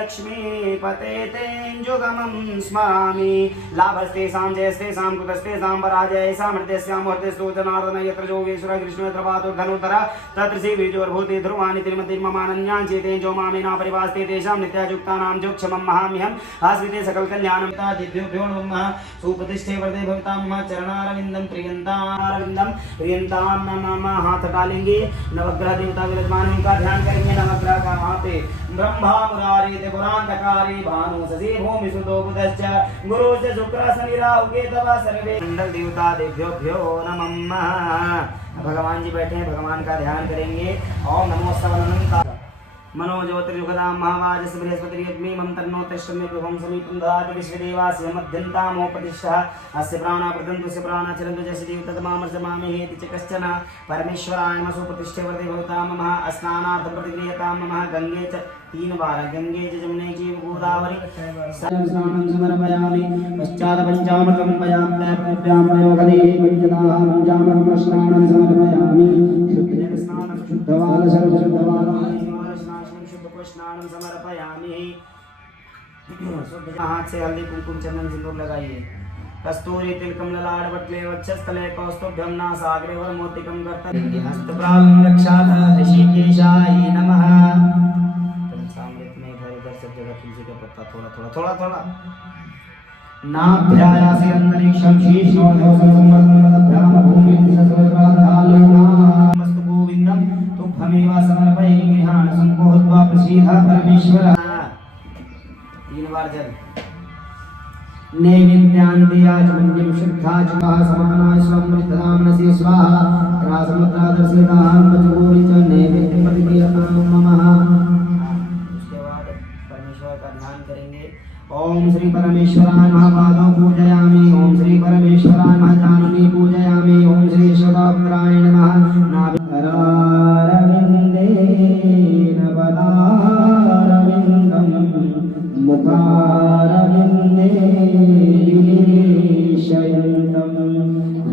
लक्ष्मी पते तेञ्जुगमं स्मरामि लाभस्तेषां जयस्तेषां कुतस्तेषां पराजयेषां मृत्यस्यां मुहूर्तेषु जनार्दन यत्र योगेश्वर कृष्ण यत्र पातु धनुधर तत्र श्रीबीजोर्भूति ध्रुवाणि तिरुमतिर्ममानन्यां चेते जो मामेना परिवास्ते तेषां नित्यायुक्तानां जोक्षमं महाम्यहम् आश्रिते सकल कल्याणं तादिभ्यो नमः सुप्रतिष्ठे वर्धे भवतां मम चरणारविन्दं प्रियन्तां नमः। हाथ डालेंगे, नवग्रह देवता विराजमान का ध्यान करेंगे। नवग्रह का हाथ ब्रह्मा मुरारी पुरांतकारी भानु शशि भूमि सुतो बुधश्च गुरु च शुक्र शनि राहु केतव सर्वे मंडल देवता देभ्यो नमः। भगवान जी बैठे हैं, भगवान का ध्यान करेंगे। ओम नमो सवनंता मनोज्योतिर्युगदां महावाजस बृहस्पतिर्यज्ञे मम तन्नो तिष्ठमे विभवं समीपं ददाति विश्वदेवास्य मध्यन्तामोपतिष्ठः अस्य प्राणा प्रदन्तुस्य प्राणा चरन्तु जस्य देव तदमामर्जमामेति च कश्चन परमेश्वराय नमः सुप्रतिष्ठे वर्धे भवतां मम स्नानार्थं प्रतिगृह्यतां मम गंगे च 3 बार गंगे च जमुने चैव गोदावरी स्नानं समर्पयामि पश्चात् पञ्चामृतं पयाम्याभ्यां प्रयोगदे पञ्चदाः पञ्चामृतं स्नानं समर्पयामि शुद्धजल स्नानं शुद्धवाल सर्वशुद्धवाल स्नानं समर्पयामि। हाथ से हल्दी कुमकुम चंदन सिंदूर लगाइए। कस्तूरी तिलकम ललाट वटले वक्षस्थले कौस्तुभ्यं नासाग्रे वरमोतिकं कर्तव्य हस्तप्रालं रक्षाः ऋषिकेशाय नमः। पंचामृत में इधर उधर सब जगह तुलसी का पत्ता थोड़ा नाभ्यायासे अंतरिक्षं शीर्षोऽधो संवर्धनमभ्याम भूमि मस्तु गोविंदं तुभ्यमेव समर्पये गृहाण संकोहत्वा प्रसीद परमेश्वर। 3 बार जल नैवेद्यान्त्याचमन्यं शुद्धाचमः समानाय स्वमृतधाम्नसि स्वाहा रासमुद्रादर्शिताहं पचगोरि च नैवेद्यं प्रतिक्रियतां ममः। उसके बाद परमेश्वर का ध्यान करेंगे। ओम श्री परमेश्वराय महापादौ पूजयामि। ओम श्री परमेश्वराय महाजानुनी पूजयामि। ओम श्री यशोदापुत्राय नमः। नाभिरविन्देन पदारविन्दं मुखारविन्दे शयन्तं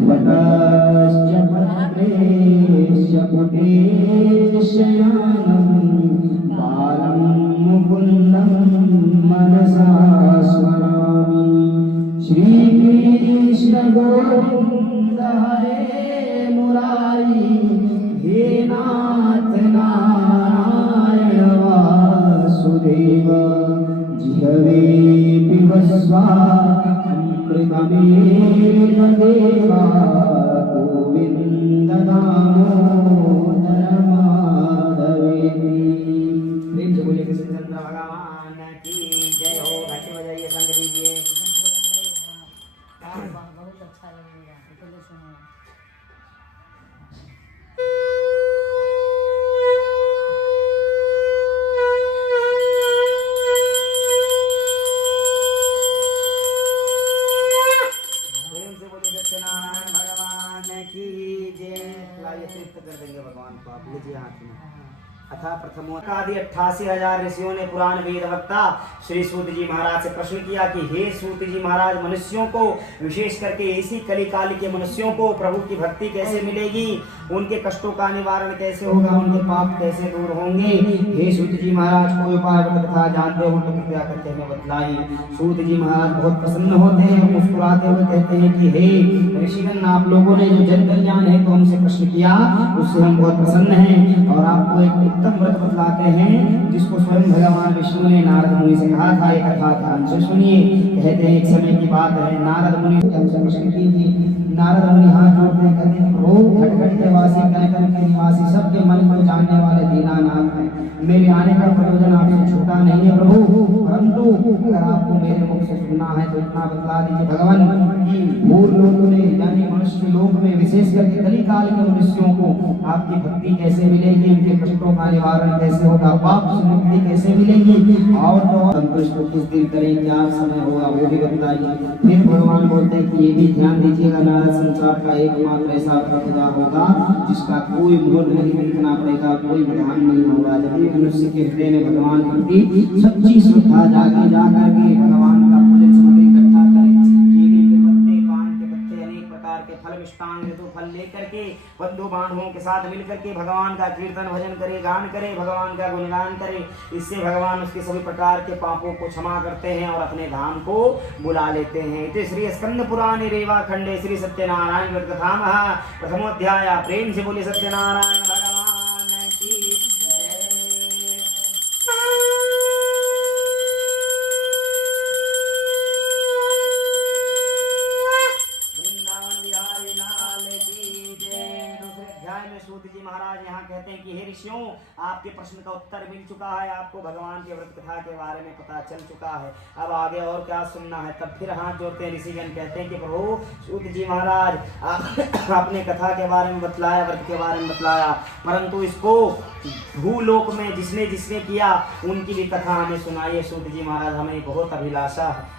वटश्च पत्रेश्च पुटे शयानं बालं मुकुन्दं मनसा स्मरामि। श्रीकृष्ण गोविन्द हरे मुरारी हे नाथ नारायण वासुदेव जिहवे पिबस्वा अमृतमेव देवा गोविन्द दामोदर माधवेति। प्रेम से बोलिए कृष्णचंद्र भगवान की जय हो। घंटे बजाइए, संग दीजिए। बहुत अच्छा लगेगा पहले सुनो। कर देंगे भगवान को। आप लीजिए हाथ में। अथा प्रथमोत्तादि 88,000 ऋषियों ने पुराण वेद वक्ता श्री सूत जी महाराज से प्रश्न किया कि हे सूत जी महाराज, मनुष्यों को विशेष करके इसी कली काल के मनुष्यों को प्रभु की भक्ति कैसे मिलेगी, उनके कष्टों का निवारण कैसे होगा, उनके पाप कैसे दूर होंगे। हे सूत जी महाराज, कोई उपाय कथा जानते हो तो कृपया करके हमें बतलाइए। सूत जी महाराज बहुत प्रसन्न होते हैं, मुस्कुराते हुए कहते हैं कि हे ऋषिगण, आप लोगों ने जो जन कल्याण है तो हमसे प्रश्न किया, उससे हम बहुत प्रसन्न हैं और आपको एक उत्तम व्रत बतलाते हैं जिसको स्वयं भगवान विष्णु ने नारद मुनि से कहा था। एक कथा ध्यान से सुनिए। कहते हैं एक समय की बात है, नारद मुनि हमसे प्रश्न कीजिए। नारद मुनि हाथ जोड़ते कहते हैं, प्रभु घटघट के वासी, कनकन के निवासी, सबके मन को जानने वाले दीनानाथ हैं। मेरे आने का प्रयोजन आपसे छूटा नहीं है प्रभु, परंतु अगर आपको मेरे मुख से सुनना है तो इतना बतला दीजिए भगवान कि भूल लोक में यानी मनुष्य लोक में विशेष करके कली काल के मनुष्यों को आपकी भक्ति कैसे मिलेगी, उनके कष्टों का निवारण कैसे होगा, पाप से मुक्ति कैसे मिलेगी, और तो संतुष्ट किस दिन करें, क्या समय होगा वो भी बताइए। फिर भगवान बोलते हैं कि ये भी ध्यान दीजिएगा, नारद संसार का एकमात्र ऐसा खुदा होगा जिसका कोई मोल नहीं देखना पड़ेगा, कोई विधान नहीं होगा। यदि मनुष्य के हृदय में भगवान प्रति सच्ची श्रद्धा जागे, जाकर के भगवान का पूजन सामग्री इकट्ठा करें, केले के पत्ते, पान के पत्ते, अनेक प्रकार के फल फल मिष्टान ऋतु फल लेकर के बंधु बांधवों के साथ मिलकर के भगवान का कीर्तन भजन करे, गान करे, भगवान का गुणगान करे। इससे भगवान उसके सभी प्रकार के पापों को क्षमा करते हैं और अपने धाम को बुला लेते हैं। इति श्री स्कंद पुराणे रेवा खंडे श्री सत्यनारायण व्रत कथा महा प्रथमोध्याय। प्रेम से बोले सत्यनारायण भगवान की जय। वृंदावन बिहारी लाल की जय। दूसरे अध्याय में सूत जी महाराज यहाँ कहते हैं कि हे ऋषियों, आपके प्रश्न का उत्तर मिल चुका है, आपको भगवान के व्रत कथा के बारे में पता चल चुका है, अब आगे और क्या सुनना है। तब फिर हाथ जोड़ते हैं ऋषिगण, कहते हैं कि प्रभु सूत जी महाराज, आपने कथा के बारे में बतलाया, व्रत के बारे में बतलाया, परंतु इसको भूलोक में जिसने जिसने किया उनकी भी कथा हमें सुनाइए सूत जी महाराज, हमें बहुत अभिलाषा है।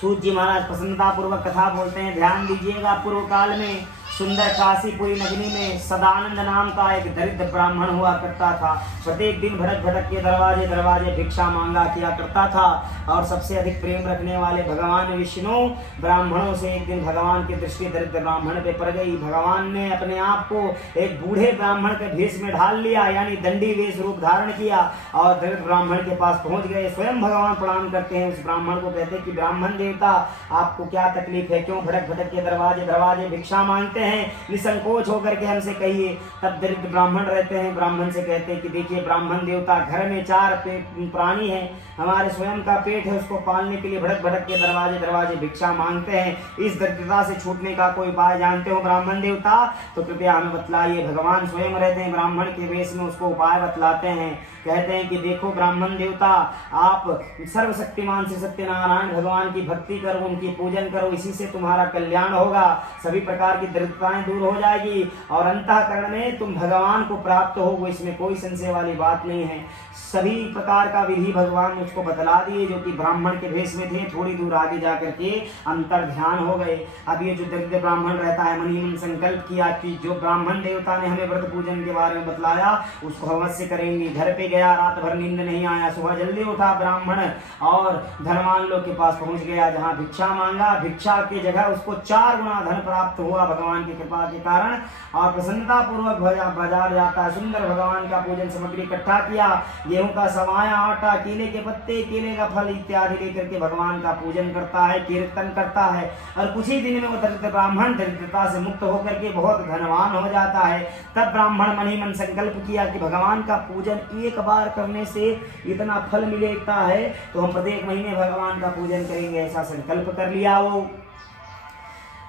सूत जी महाराज प्रसन्नता पूर्वक कथा बोलते हैं। ध्यान दीजिएगा, पूर्व काल में सुंदर काशीपुरी नगरी में सदानंद नाम का एक दरिद्र ब्राह्मण हुआ करता था। प्रत्येक दिन भटक भटक के दरवाजे दरवाजे भिक्षा मांगा किया करता था और सबसे अधिक प्रेम रखने वाले भगवान विष्णु ब्राह्मणों से एक दिन भगवान की दृष्टि दरिद्र ब्राह्मण पे पड़ गई। भगवान ने अपने आप को एक बूढ़े ब्राह्मण के भेष में ढाल लिया, यानी दंडी वेश रूप धारण किया और दरिद्र ब्राह्मण के पास पहुंच गए। स्वयं भगवान प्रणाम करते हैं उस ब्राह्मण को, कहते हैं कि ब्राह्मण देवता, आपको क्या तकलीफ है, क्यों भटक भटक के दरवाजे दरवाजे भिक्षा मांगते हैं, निसंकोच होकर के हमसे कहिए। तब दरिद्र ब्राह्मण रहते हैं, ब्राह्मण से कहते हैं कि देखिए ब्राह्मण देवता, घर में 4 प्राणी हैं, हमारे स्वयं का पेट है, उसको पालने के लिए भटक भटक के दरवाजे दरवाजे भिक्षा मांगते हैं। इस दरिद्रता से छूटने का कोई उपाय जानते हो ब्राह्मण देवता, तो कृपया हमें बतलाइए। भगवान स्वयं रहते हैं ब्राह्मण के वेश में, उसको उपाय बतलाते हैं। कहते हैं कि देखो ब्राह्मण देवता, आप सर्वशक्तिमान से सत्यनारायण भगवान की भक्ति करो, उनकी पूजन करो, इसी से तुम्हारा कल्याण होगा, सभी प्रकार की दरिद्रताएं दूर हो जाएगी और अंतःकरण में तुम भगवान को प्राप्त हो, इसमें कोई संशय वाली बात नहीं है। सभी प्रकार का विधि भगवान ने उसको बतला दिए, जो कि ब्राह्मण के भेष में थे। थोड़ी दूर आगे जाकर के अंतर ध्यान हो गए। अब ये जो दरिद्र ब्राह्मण रहता है, मन ही मन संकल्प किया कि जो ब्राह्मण देवता ने हमें व्रत पूजन के बारे में बतलाया उसको अवश्य करेंगे। घर पे गया, रात भर नींद नहीं आया, सुबह जल्दी उठा ब्राह्मण और धनवान लोग के पास पहुंच गया, जहां भिक्षा मांगा। भिक्षा की जगह उसको 4 गुना धन प्राप्त हुआ भगवान की कृपा के कारण, और प्रसन्नता पूर्वक बाजार जाता है, सुंदर भगवान का पूजन सामग्री इकट्ठा किया, गेहूं का सवाया आटा, केले के पत्ते, केले का फल इत्यादि लेकर के भगवान का पूजन करता है, कीर्तन करता है, और कुछ ही दिन में वो दरिद्र ब्राह्मण दरिद्रता से मुक्त होकर के बहुत धनवान हो जाता है। तब ब्राह्मण मन ही मन संकल्प किया कि भगवान का पूजन एक बार करने से इतना फल मिलता है तो हम प्रत्येक महीने भगवान का पूजन करेंगे, ऐसा संकल्प कर लिया। वो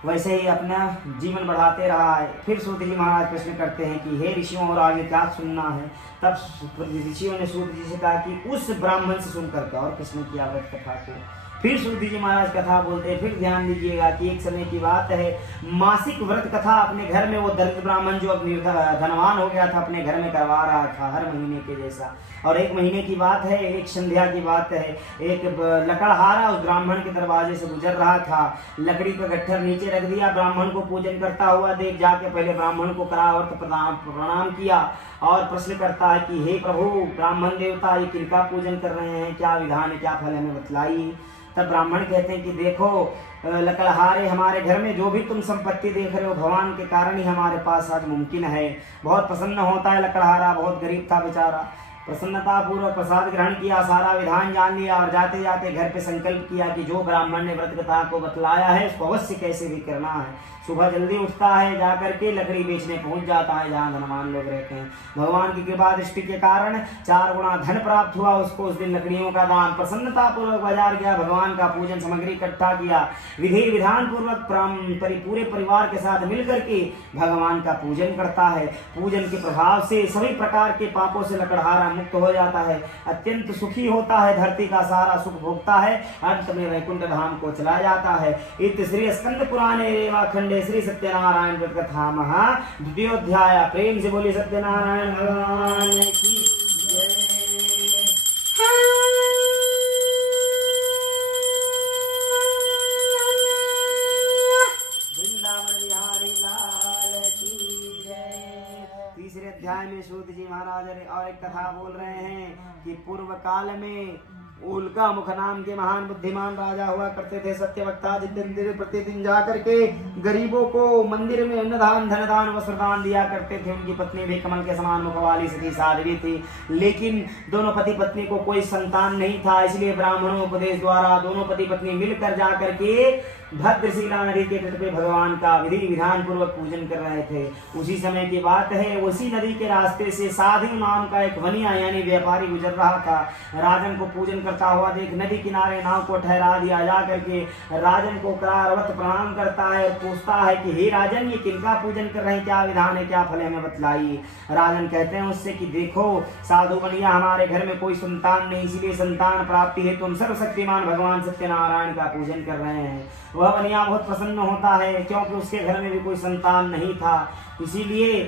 वैसे ही अपना जीवन बढ़ाते रहा है। फिर सूत जी महाराज प्रश्न करते हैं कि हे ऋषियों, और आगे क्या सुनना है। तब ऋषियों ने सूत जी से कहा कि उस ब्राह्मण से सुन करके और किसने किया व्रत कथा को। फिर सूत जी महाराज कथा बोलते हैं। फिर ध्यान दीजिएगा कि एक समय की बात है, मासिक व्रत कथा अपने घर में वो दरिद्र ब्राह्मण जो धनवान हो गया था अपने घर में करवा रहा था हर महीने के जैसा। और एक महीने की बात है, एक संध्या की बात है, एक लकड़हारा उस ब्राह्मण के दरवाजे से गुजर रहा था। लकड़ी का गट्ठर नीचे रख दिया, ब्राह्मण को पूजन करता हुआ देख जाके पहले ब्राह्मण को करावर्त प्रणाम किया और प्रश्न करता है कि हे प्रभु ब्राह्मण देवता, ये किनका पूजन कर रहे हैं, क्या विधान है, क्या फल है, हमें बतलाइए। तब ब्राह्मण कहते हैं कि देखो लकड़हारे, हमारे घर में जो भी तुम संपत्ति देख रहे हो भगवान के कारण ही हमारे पास आज मुमकिन है। बहुत प्रसन्न होता है लकड़हारा, बहुत गरीब था बेचारा, प्रसन्नता पूर्वक प्रसाद ग्रहण किया, सारा विधान जान लिया और जाते जाते घर पे संकल्प किया कि जो ब्राह्मण ने व्रत कथा को बतलाया है उसको अवश्य कैसे भी करना है। सुबह जल्दी उठता है, जाकर के लकड़ी बेचने पहुंच जाता है जहां धनवान लोग रहते हैं। भगवान की कृपा दृष्टि के कारण 4 गुना धन प्राप्त हुआ उसको उस दिन लकड़ियों का दान। प्रसन्नता पूर्वक बाजार गया, भगवान का पूजन सामग्री इकट्ठा किया, विधि विधान पूर्वक पूरे परिवार के साथ मिलकर के भगवान का पूजन करता है। पूजन के प्रभाव से सभी प्रकार के पापों से लकड़हारा मुक्त हो जाता है, अत्यंत सुखी होता है, धरती का सारा सुख भोगता है, अंत में वैकुंठ धाम को चला जाता है। इत श्री स्कंद पुराणे रेवा खंडे श्री सत्यनारायण व्रत कथा महा द्वितीयोध्याय। प्रेम से बोली सत्यनारायण भगवान की जय। वृंदावन बिहारी लाल की जय। तीसरे अध्याय में सूत जी महाराज और एक कथा बोल रहे हैं कि पूर्व काल में उल्का मुख नाम के महान बुद्धिमान राजा हुआ करते थे, सत्यवक्ता, जितेंद्र, प्रतिदिन जा करके गरीबों को मंदिर में अन्नदान, धनदान, वस्त्रदान दिया करते थे। उनकी पत्नी भी कमल के समान मुख वाली सती साध्वी थी, लेकिन दोनों पति पत्नी को कोई संतान नहीं था। इसलिए ब्राह्मणों उपदेश द्वारा दोनों पति पत्नी मिलकर जा करके भद्रशिला नदी के तट पे भगवान का विधि विधान पूर्वक पूजन कर रहे थे। उसी समय की बात है, उसी नदी के रास्ते से साधु नाम का एक वनिया यानी व्यापारी गुजर रहा था। राजन को पूजन करता हुआ देख नदी किनारे नाव को ठहरा दिया। जा करके राजन को करारवत प्रणाम करता है और पूछता है कि हे राजन, ये किनका पूजन कर रहे हैं, क्या विधान है, क्या फल है, हमें बतलाइए। राजन कहते हैं उससे कि देखो साधु वनिया, हमारे घर में कोई संतान नहीं, इसीलिए संतान प्राप्ति है तुम सर्वशक्तिमान भगवान सत्यनारायण का पूजन कर रहे हैं। वह वनिया बहुत प्रसन्न होता है, क्योंकि उसके घर में भी कोई संतान नहीं था। इसीलिए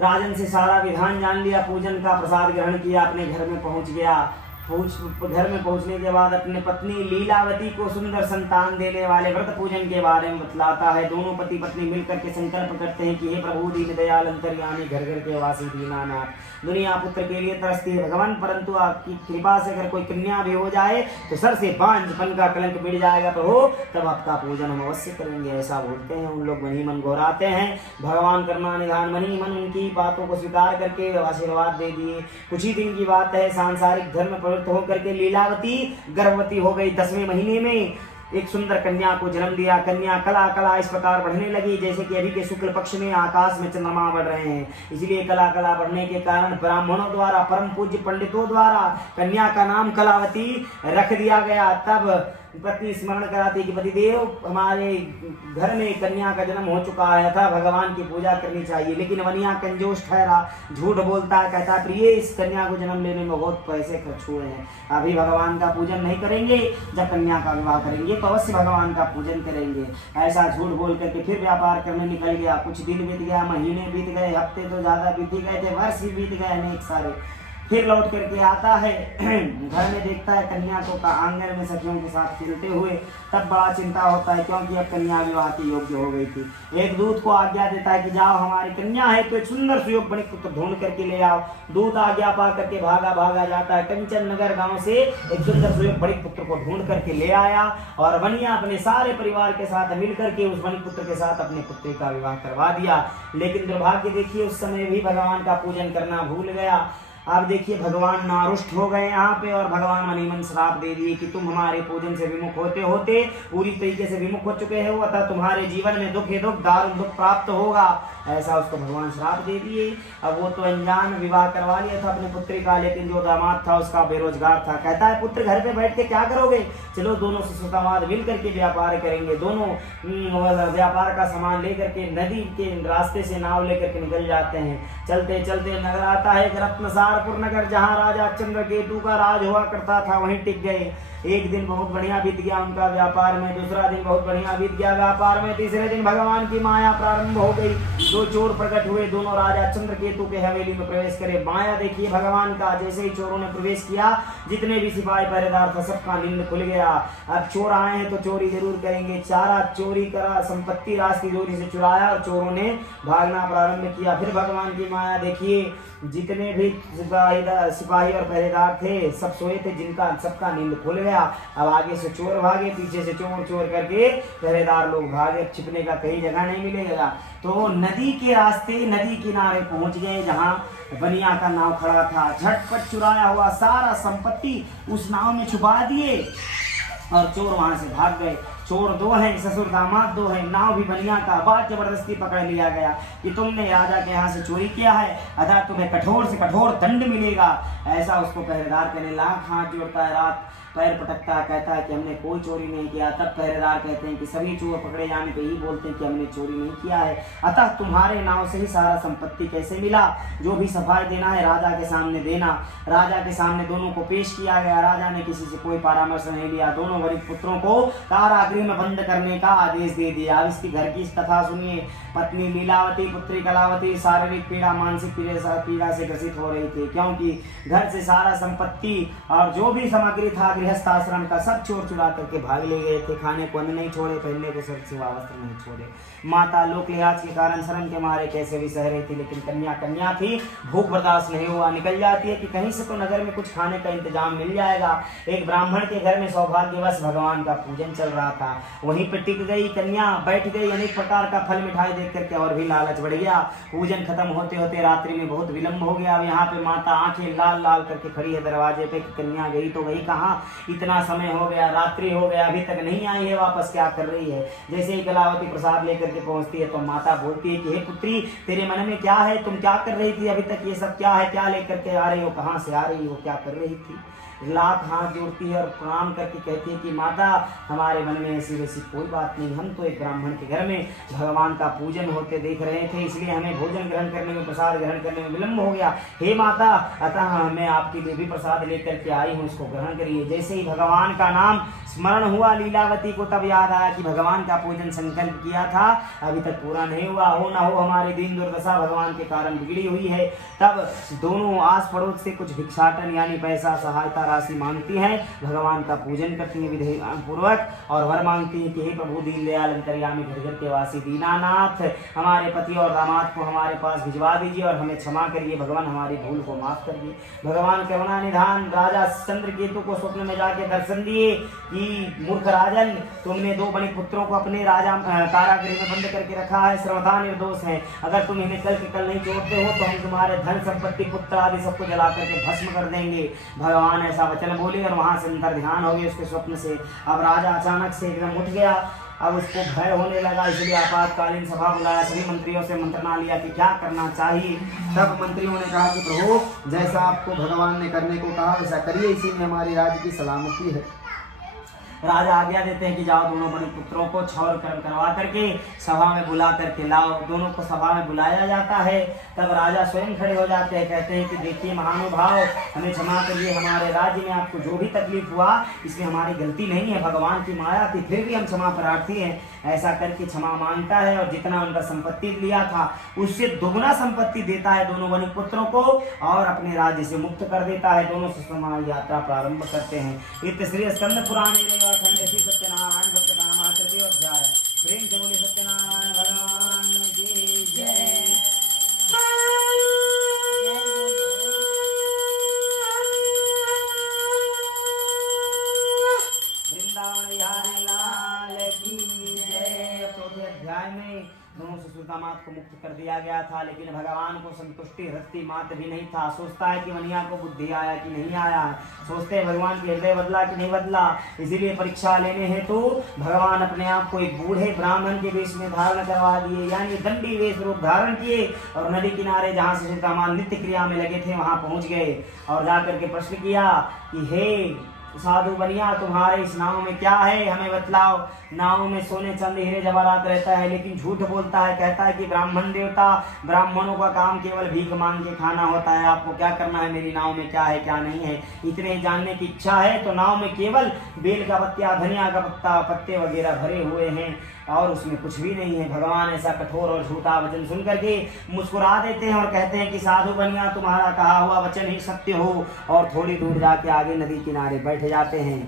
राजन से सारा विधान जान लिया, पूजन का प्रसाद ग्रहण किया, अपने घर में पहुंच गया। घर में पहुंचने के बाद अपने पत्नी लीलावती को सुंदर संतान देने वाले व्रत पूजन के बारे में बतलाता है। दोनों पति पत्नी मिलकर के संकल्प करते हैं कि हे प्रभु दीन दयाल अंतर्यामी घर घर के वासी दीनानाथ, दुनिया पुत्र के लिए तरसती है भगवान, परंतु आपकी कृपा से अगर कोई कन्या भी हो जाए तो सर से बांझपन का कलंक मिट जाएगा प्रभु, तब आपका पूजन हम अवश्य करेंगे। ऐसा बोलते हैं उन लोग, मन ही मन घोराते हैं। भगवान कर्मा निधान मन ही मन उनकी बातों को स्वीकार करके आशीर्वाद दे दिए। कुछ ही दिन की बात है, सांसारिक धर्म प्रवृत्त होकर के लीलावती गर्भवती हो गई। 10वें महीने में एक सुंदर कन्या को जन्म दिया। कन्या कला कला इस प्रकार बढ़ने लगी जैसे कि अभी के शुक्ल पक्ष में आकाश में चंद्रमा बढ़ रहे हैं। इसलिए कला कला बढ़ने के कारण ब्राह्मणों द्वारा, परम पूज्य पंडितों द्वारा कन्या का नाम कलावती रख दिया गया। तब पत्नी स्मरण कराती कि पतिदेव, हमारे घर में कन्या का जन्म हो चुका है, था भगवान की पूजा करनी चाहिए। लेकिन वनिया कंजूस ठहरा, झूठ बोलता है, कहता प्रिय इस कन्या को जन्म लेने में बहुत पैसे खर्च हुए हैं, अभी भगवान का पूजन नहीं करेंगे, जब कन्या का विवाह करेंगे तो अवश्य भगवान का पूजन करेंगे। ऐसा झूठ बोल करके फिर व्यापार करने निकल गया। कुछ दिन बीत गया, महीने बीत गए, हफ्ते तो ज्यादा बीत गए थे, वर्ष भी बीत गए अनेक सारे। फिर लौट करके आता है, घर में देखता है कन्या को आंगन में सखियों के साथ खेलते हुए। तब बड़ा चिंता होता है, क्योंकि अब कन्या विवाह की योग्य हो गई थी। एक दूत को आज्ञा देता है कि जाओ, हमारी कन्या है तो एक सुंदर सुयोग बणिक पुत्र ढूंढ करके ले आओ। दूत आज्ञा पा करके भागा जाता है। कंचन नगर गांव से एक सुंदर सुयोग बणिक पुत्र को ढूंढ करके ले आया और वनिया अपने सारे परिवार के साथ मिल करके उस बणिक पुत्र के साथ अपने पुत्री का विवाह करवा दिया। लेकिन दुर्भाग्य देखिए, उस समय भी भगवान का पूजन करना भूल गया। अब देखिए भगवान नारुष्ट हो गए यहाँ पे और भगवान मन ही मन श्राप दे दिए कि तुम हमारे पूजन से विमुख होते होते पूरी तरीके से विमुख हो चुके हो, अतः तुम्हारे जीवन में दुख ही दुख, दारुण दुख प्राप्त होगा। ऐसा उसको भगवान श्राप दे दिए। अब वो तो अनजान विवाह करवा लिया था अपनी पुत्री का, लेकिन जो दामाद था उसका बेरोजगार था। कहता है पुत्र घर पे बैठ के क्या करोगे, चलो दोनों ससुर मिल करके व्यापार करेंगे। दोनों व्यापार का सामान लेकर के नदी के रास्ते से नाव लेकर के निकल जाते हैं। चलते चलते नगर आता है रत्नसारपुर नगर, जहाँ राजा चंद्रकेतु का राज हुआ करता था, वहीं टिक गए। एक दिन बहुत बढ़िया बीत गया उनका व्यापार में, दूसरा दिन बहुत बढ़िया बीत गया व्यापार में, तीसरे दिन भगवान की माया प्रारंभ हो गई। दो चोर प्रकट हुए, दोनों राजा चंद्रकेतु के हवेली में प्रवेश करे। माया देखिए भगवान का, जैसे ही चोरों ने प्रवेश किया, जितने भी सिपाही पहरेदार था सबका नींद खुल गया। अब चोर आए हैं तो चोरी जरूर करेंगे। सारा चोरी करा, संपत्ति राशि चोरी से चुराया और चोरों ने भागना प्रारंभ किया। फिर भगवान की माया देखिए, जितने भी सिपाही और पहरेदार थे सब सोए थे, जिनका सबका नींद खुल गया। अब आगे से चोर भागे, पीछे से चोर करके पहरेदार लोग भागे, छिपने का कहीं जगह नहीं मिलेगा। तो नदी के रास्ते, नदी किनारे पहुंच गए जहां वनिया का नाव खड़ा था। झटपट चुराया हुआ सारा संपत्ति उस नाव में छुपा दिए और चोर वहां से भाग गए। चोर दो हैं, ससुर दामाद दो हैं, नाव भी वनिया का। बात जबरदस्ती पकड़ लिया गया कि तुमने राजा के यहाँ से चोरी किया है, अतः तुम्हें कठोर से कठोर दंड मिलेगा। ऐसा उसको पहरेदार कहने लाख हाथ जोड़ता है, रात पैर पटकता है, कहता है कि हमने कोई चोरी नहीं किया। तब पहरेदार कहते हैं कि सभी चोर पकड़े जाने पे ही बोलते हैं कि हमने चोरी नहीं किया है, अतः तुम्हारे नाव से ही सारा संपत्ति कैसे मिला। जो भी सफाई देना है राजा के सामने देना। राजा के सामने दोनों को पेश किया गया। राजा ने किसी से कोई परामर्श नहीं लिया, दोनों गरीब पुत्रों को कारागृह में बंद करने का आदेश दे दिया। अब इसकी घर की कथा सुनिए। पत्नी लीलावती, पुत्री कलावती शारीरिक पीड़ा, मानसिक पीड़ा से ग्रसित हो रही थी, क्योंकि घर से सारा संपत्ति और जो भी सामग्री था गृहस्थ आश्रम का सब चोर चुरा करके भाग ले गए थे। खाने को अन्न नहीं छोड़े, पहनने को सिर्फ सिवा वस्त्र नहीं छोड़े। माता लोक लिहाज के कारण शर्म के मारे कैसे भी सह रही थी, लेकिन कन्या थी, भूख बर्दाश्त नहीं हुआ। निकल जाती है कि कहीं से तो नगर में कुछ खाने का इंतजाम मिल जाएगा। एक ब्राह्मण के घर में सौभाग्यवश भगवान का पूजन चल रहा था, वहीं पर टिक गई कन्या, बैठ गई। अनेक प्रकार का फल मिठाई देख करके और भी लालच बढ़ गया। पूजन खत्म होते होते रात्रि में बहुत विलंब हो गया। अब यहाँ पे माता आंखें लाल लाल करके खड़ी है दरवाजे पे कि कन्या गई तो गई कहाँ, इतना समय हो गया, रात्रि हो गया, अभी तक नहीं आई है, वापस क्या कर रही है। जैसे ही कलावती प्रसाद लेकर के पहुंचती है तो माता बोलती है कि हे पुत्री, तेरे मन में क्या है, तुम क्या कर रही थी अभी तक, ये सब क्या है, क्या लेकर के आ रही हो, कहाँ से आ रही हो, क्या कर रही थी। लाख हाथ जोड़ती है और प्रणाम करके कहती है कि माता, हमारे मन में ऐसी वैसी कोई बात नहीं, हम तो एक ब्राह्मण के घर में भगवान का पूजन होते देख रहे थे, इसलिए हमें भोजन ग्रहण करने में, प्रसाद ग्रहण करने में विलंब हो गया। हे माता, अतः मैं आपकी जो भी प्रसाद लेकर के आई हूँ उसको ग्रहण करिए। जैसे ही भगवान का नाम स्मरण हुआ लीलावती को, तब याद आया कि भगवान का पूजन संकल्प किया था, अभी तक पूरा नहीं हुआ। हो ना हो हमारी दीन दुर्दशा भगवान के कारण बिगड़ी हुई है। तब दोनों आस पड़ोस से कुछ भिक्षाटन यानी पैसा सहायता राशि मांगती हैं, भगवान का पूजन करती हैं विधि पूर्वक और वर मांगती हैं कि हे प्रभु दीन दयाल अंतर्यामी घर के वासी दीनानाथ, हमारे पति और दामाद को हमारे पास भिजवा दीजिए और हमें क्षमा करिए, भगवान हमारी भूल को माफ करिए। भगवान करुणा निधान राजा चंद्रकेतु को स्वप्न में जाके दर्शन दिए कि मूर्ख राजन, तुमने दो बड़े पुत्रों को अपने राजा कारागृह में बंद करके रखा है, सर्वथा निर्दोष है। अगर तुम इन्हें कल के कल नहीं छोड़ते हो तो हम तुम्हारे धन संपत्ति पुत्र आदि सबको जला करके भस्म कर देंगे। भगवान ऐसा वचन बोले और वहां से अंतर ध्यान हो गए उसके स्वप्न से। अब राजा अचानक से एकदम उठ गया, अब उसको भय होने लगा, इसलिए आपातकालीन सभा बुलाया, सभी मंत्रियों से मंत्रणा लिया कि क्या करना चाहिए। तब मंत्रियों ने कहा कि प्रभु, जैसा आपको भगवान ने करने को कहा वैसा करिए, इसी में हमारी राज्य की सलामती है। राजा आज्ञा देते हैं कि जाओ दोनों बड़े पुत्रों को क्षौर कर्म करवा करके सभा में बुला करके लाओ। दोनों को सभा में बुलाया जाता है। तब राजा स्वयं खड़े हो जाते हैं, कहते हैं कि देखिए महानुभाव, हमें क्षमा करिए, हमारे राज्य में आपको जो भी तकलीफ हुआ इसमें हमारी गलती नहीं है, भगवान की माया थी, फिर भी हम क्षमा प्रार्थी हैं। ऐसा करके क्षमा मांगता है और जितना उनका संपत्ति लिया था उससे दोगुना संपत्ति देता है दोनों बड़े पुत्रों को और अपने राज्य से मुक्त कर देता है। दोनों सुषमा यात्रा प्रारंभ करते हैं। ये श्री स्कंद पुराण सत्यनारायण भक्तनामा तृतीय अध्याय। प्रेम से बोले सत्यनारायण भगवान की जय। वृंदावन बिहारी लाल की जय। चौथे अध्याय में दोनों ससुरदामाद को मुक्त कर दिया गया था, लेकिन भगवान को संतुष्टि रत्ती मात्र भी नहीं था। सोचता है कि वनिया को बुद्धि आया कि नहीं आया, सोचते हैं भगवान के हृदय बदला कि नहीं बदला। इसीलिए परीक्षा लेने हेतु भगवान अपने आप को एक बूढ़े ब्राह्मण के वेश में धारण करवा दिए, यानी दंडी वेश रूप धारण किए और नदी किनारे जहाँ ससुरदामाद नित्य क्रिया में लगे थे वहां पहुंच गए और जाकर के प्रश्न किया कि हे साधु बनिया, तुम्हारे इस नाव में क्या है, हमें बतलाओ। नाव में सोने चांदी हीरे जवाहरात रहता है, लेकिन झूठ बोलता है, कहता है कि ब्राह्मण देवता, ब्राह्मणों का काम केवल भीख मांग के खाना होता है, आपको क्या करना है, मेरी नाव में क्या है क्या नहीं है, इतने जानने की इच्छा है। तो नाव में केवल बेल का पत्ता, धनिया का पत्ता, पत्ते वगैरह भरे हुए हैं और उसमें कुछ भी नहीं है। भगवान ऐसा कठोर और झूठा वचन सुन करके मुस्कुरा देते हैं और कहते हैं कि साधु बनिया, तुम्हारा कहा हुआ वचन ही सत्य हो, और थोड़ी दूर जाके आगे नदी किनारे बैठ जाते हैं।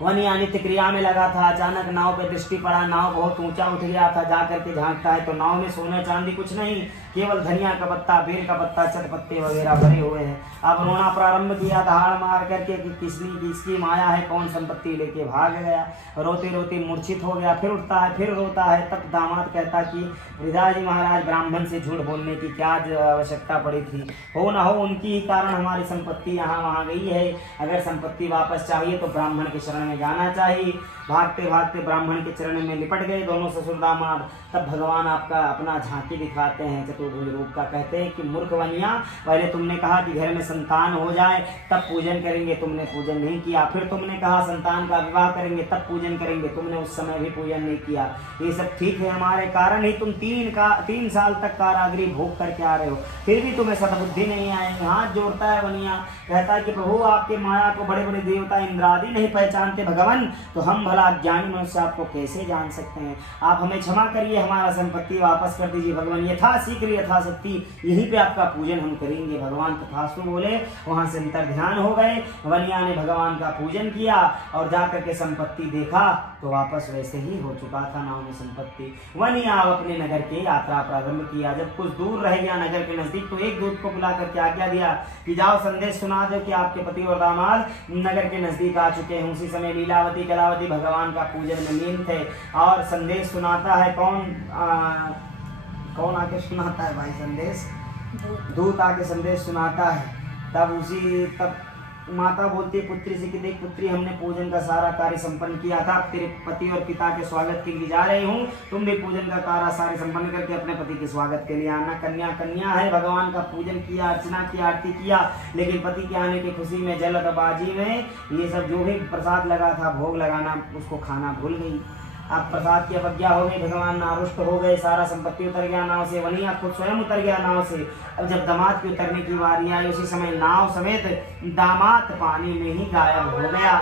वनिया नित्य क्रिया में लगा था, अचानक नाव पे दृष्टि पड़ा, नाव बहुत ऊंचा उठ गया था। जाकर के झांकता है तो नाव में सोना चांदी कुछ नहीं, केवल धनिया का पत्ता, बेल का पत्ता, चट पत्ते वगैरह भरे हुए हैं। अब रोना प्रारंभ किया दहाड़ मार करके कि किसकी माया है, कौन संपत्ति लेके भाग गया। रोते रोते मूर्छित हो गया, फिर उठता है, फिर रोता है। तब दामाद कहता कि वृद्धाजी महाराज, ब्राह्मण से झूठ बोलने की क्या आवश्यकता पड़ी थी, हो ना हो उनकी ही कारण हमारी संपत्ति यहाँ वहाँ गई है। अगर संपत्ति वापस चाहिए तो ब्राह्मण के शरण में जाना चाहिए। भागते भागते ब्राह्मण के चरण में लिपट गए दोनों ससुर दामाद। तब भगवान आपका अपना झांकी दिखाते हैं चतुर्भुज रूप का, कहते हैं कि मूर्ख वनिया, पहले तुमने कहा कि घर में संतान हो जाए तब पूजन करेंगे, तुमने पूजन नहीं किया। फिर तुमने कहा संतान का विवाह करेंगे तब पूजन करेंगे, तुमने उस समय भी पूजन नहीं किया। ये सब ठीक है, हमारे कारण ही तुम 3 साल तक कारागृह भोग करके आ रहे हो, फिर भी तुम्हें सद्बुद्धि नहीं आएगी। हाथ जोड़ता है वनिया, कहता है कि प्रभु आपके माया को बड़े बड़े देवता इंद्रादि नहीं पहचानते भगवान, तो हम भला अज्ञानी मनुष्य आपको कैसे जान सकते हैं। आप हमें क्षमा करिए, हमारा संपत्ति वापस कर दीजिए भगवान, यथाशीघ्र यथाशक्ति यहीं पे आपका पूजन हम करेंगे। भगवान तथास्तु बोले, वहां से अंतर ध्यान हो गए। वनिया ने भगवान का पूजन किया और जाकर के संपत्ति देखा तो वापस वैसे ही हो चुका था नाव में संपत्ति। वनिया अपने नगर की यात्रा प्रारंभ किया। जब कुछ दूर रह गया नगर के नजदीक तो एक दूत को बुला करके आज्ञा दिया कि जाओ संदेश सुना दो कि आपके पति और दामाद नगर के नजदीक आ चुके हैं। उसी समय लीलावती कलावती भगवान का पूजन में लीन थे और संदेश सुनाता है कौन आके सुनाता है भाई संदेश? दूत आके संदेश सुनाता है। तब माता बोलती है पुत्री से कि देख पुत्री, हमने पूजन का सारा कार्य संपन्न किया था, तेरे पति और पिता के स्वागत के लिए जा रही हूँ, तुम भी पूजन का कार्य सारे संपन्न करके अपने पति के स्वागत के लिए आना। कन्या है, भगवान का पूजन किया, अर्चना की, आरती किया, लेकिन पति के आने की खुशी में जल्दबाजी में ये सब जो भी प्रसाद लगा था भोग लगाना उसको खाना भूल गई। अब प्रसाद की अवज्ञा हो गई, भगवान नारुष्ट हो गए, सारा संपत्ति उतर गया नाव से। वनिया खुद स्वयं उतर गया नाव से। अब जब दामाद की उतरने की बारी आई उसी समय नाव समेत दामाद पानी में ही गायब हो गया।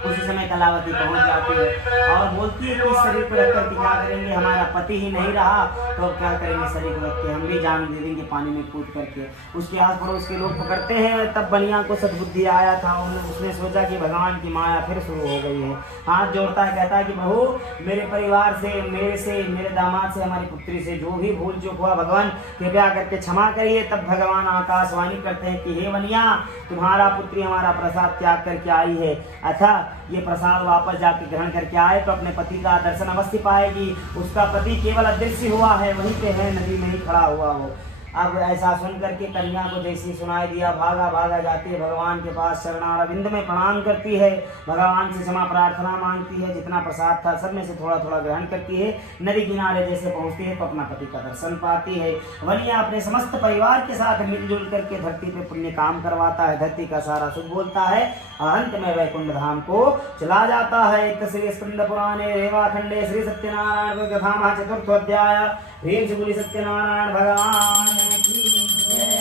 उसी समय कलावती पहुंच जाती है और बोलती है कि इस शरीर को रख कर क्या करेंगे, हमारा पति ही नहीं रहा तो अब क्या करेंगे, शरीर को रख के हम भी जान दे देंगे पानी में कूद करके। उसके आस पड़ोस के लोग पकड़ते हैं। तब बनिया को सद्बुद्धि आया था, उसने सोचा कि भगवान की माया फिर शुरू हो गई है। हाथ जोड़ता है, कहता है कि बहू, मेरे परिवार से, मेरे दामाद से, हमारी पुत्री से जो भी भूल चूक हुआ भगवान कृपया करके क्षमा करिए। तब भगवान आकाशवाणी करते हैं कि हे वनिया, तुम्हारा पुत्री हमारा प्रसाद त्याग करके आई है, अतः ये प्रसाद वापस जाके ग्रहण करके आए तो अपने पति का दर्शन अवश्य पाएगी। उसका पति केवल अदृश्य हुआ है, वहीं पे है, नदी में ही खड़ा हुआ हो। अब ऐसा सुन करके कन्या को जैसे सुनाई दिया भागा जाती है भगवान के पास, शरणारविंद में प्रणाम करती है, भगवान से क्षमा प्रार्थना मांगती है। जितना प्रसाद था सब में से थोड़ा थोड़ा ग्रहण करती है। नदी किनारे जैसे पहुंचती है तो अपना पति का दर्शन पाती है। वनिया अपने समस्त परिवार के साथ मिलजुल करके धरती पे पुण्य काम करवाता है, धरती का सारा सुख बोलता है और अंत में वैकुंठ धाम को चला जाता है। श्री स्कंद पुराणे रेवाखंडे श्री सत्यनारायण कथा चतुर्थ अध्याय। ह्रीं श्री बोली सत्यनारायण भगवान की जय।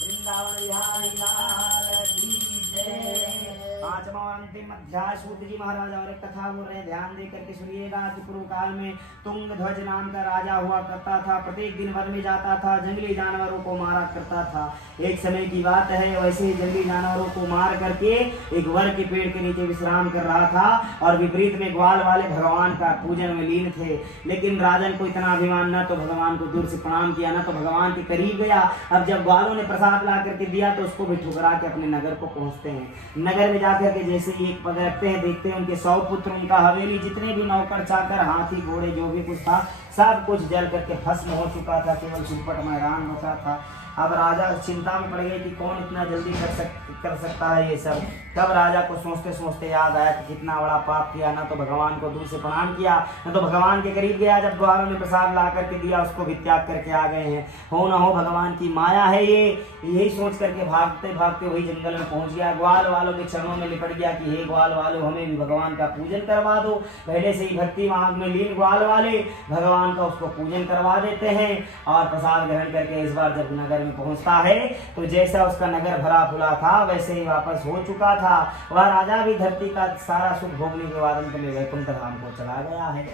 वृंदावन बिहारी लाल की जय। पांचवा और अंतिम अध्याय सूत जी महाराज और एक कथा बोल रहे हैं, ध्यान दे करके सुनिएगा। कि पूर्व काल में तुंग ध्वज नाम का राजा हुआ करता था, प्रत्येक दिन वन में जाता था, जंगली जानवरों को मारा करता था। एक समय की बात है, वैसे ही जंगली जानवरों को मार करके एक वर के पेड़ के नीचे विश्राम कर रहा था और विपरीत में ग्वाल वाले भगवान का पूजन में लीन थे। लेकिन राजन को इतना अभिमान न तो भगवान को दूर से प्रणाम किया, न तो भगवान के करीब गया। अब जब ग्वालों ने प्रसाद ला करके दिया तो उसको भी ठुकरा के अपने नगर को पहुंचते हैं। नगर में जाकर के जैसे ही एक पग रखते हैं, देखते हैं उनके 100 पुत्र, उनका हवेली, जितने भी नौकर चाकर, हाथी घोड़े जो भी कुछ था सब कुछ जल करके भस्म हो चुका था, केवल चुपट मैदान बचा था। अब राजा चिंता में पड़ गए कि कौन इतना जल्दी कर सकता है ये सब। तब राजा को सोचते सोचते याद आया कि कितना बड़ा पाप किया, ना तो भगवान को दूर से प्रणाम किया, न तो भगवान के करीब गया। जब ग्वालों ने प्रसाद ला करके दिया उसको भी त्याग करके आ गए हैं। हो ना हो भगवान की माया है ये, यही सोच करके भागते भागते वही जंगल में पहुंच गया। ग्वाल वालों के चरणों में लिपट गया कि हे ग्वाल वालों, हमें भी भगवान का पूजन करवा दो। पहले से ही भक्ति मार्ग में लीन ग्वाल वाले भगवान का उसको पूजन करवा देते हैं और प्रसाद ग्रहण करके इस बार जब नगर में पहुंचता है तो जैसा उसका नगर भरा फुला था वैसे ही वापस हो चुका था। वह राजा भी धरती का सारा सुख भोगने के बाद अंत में वैकुंठ धाम को चला गया है।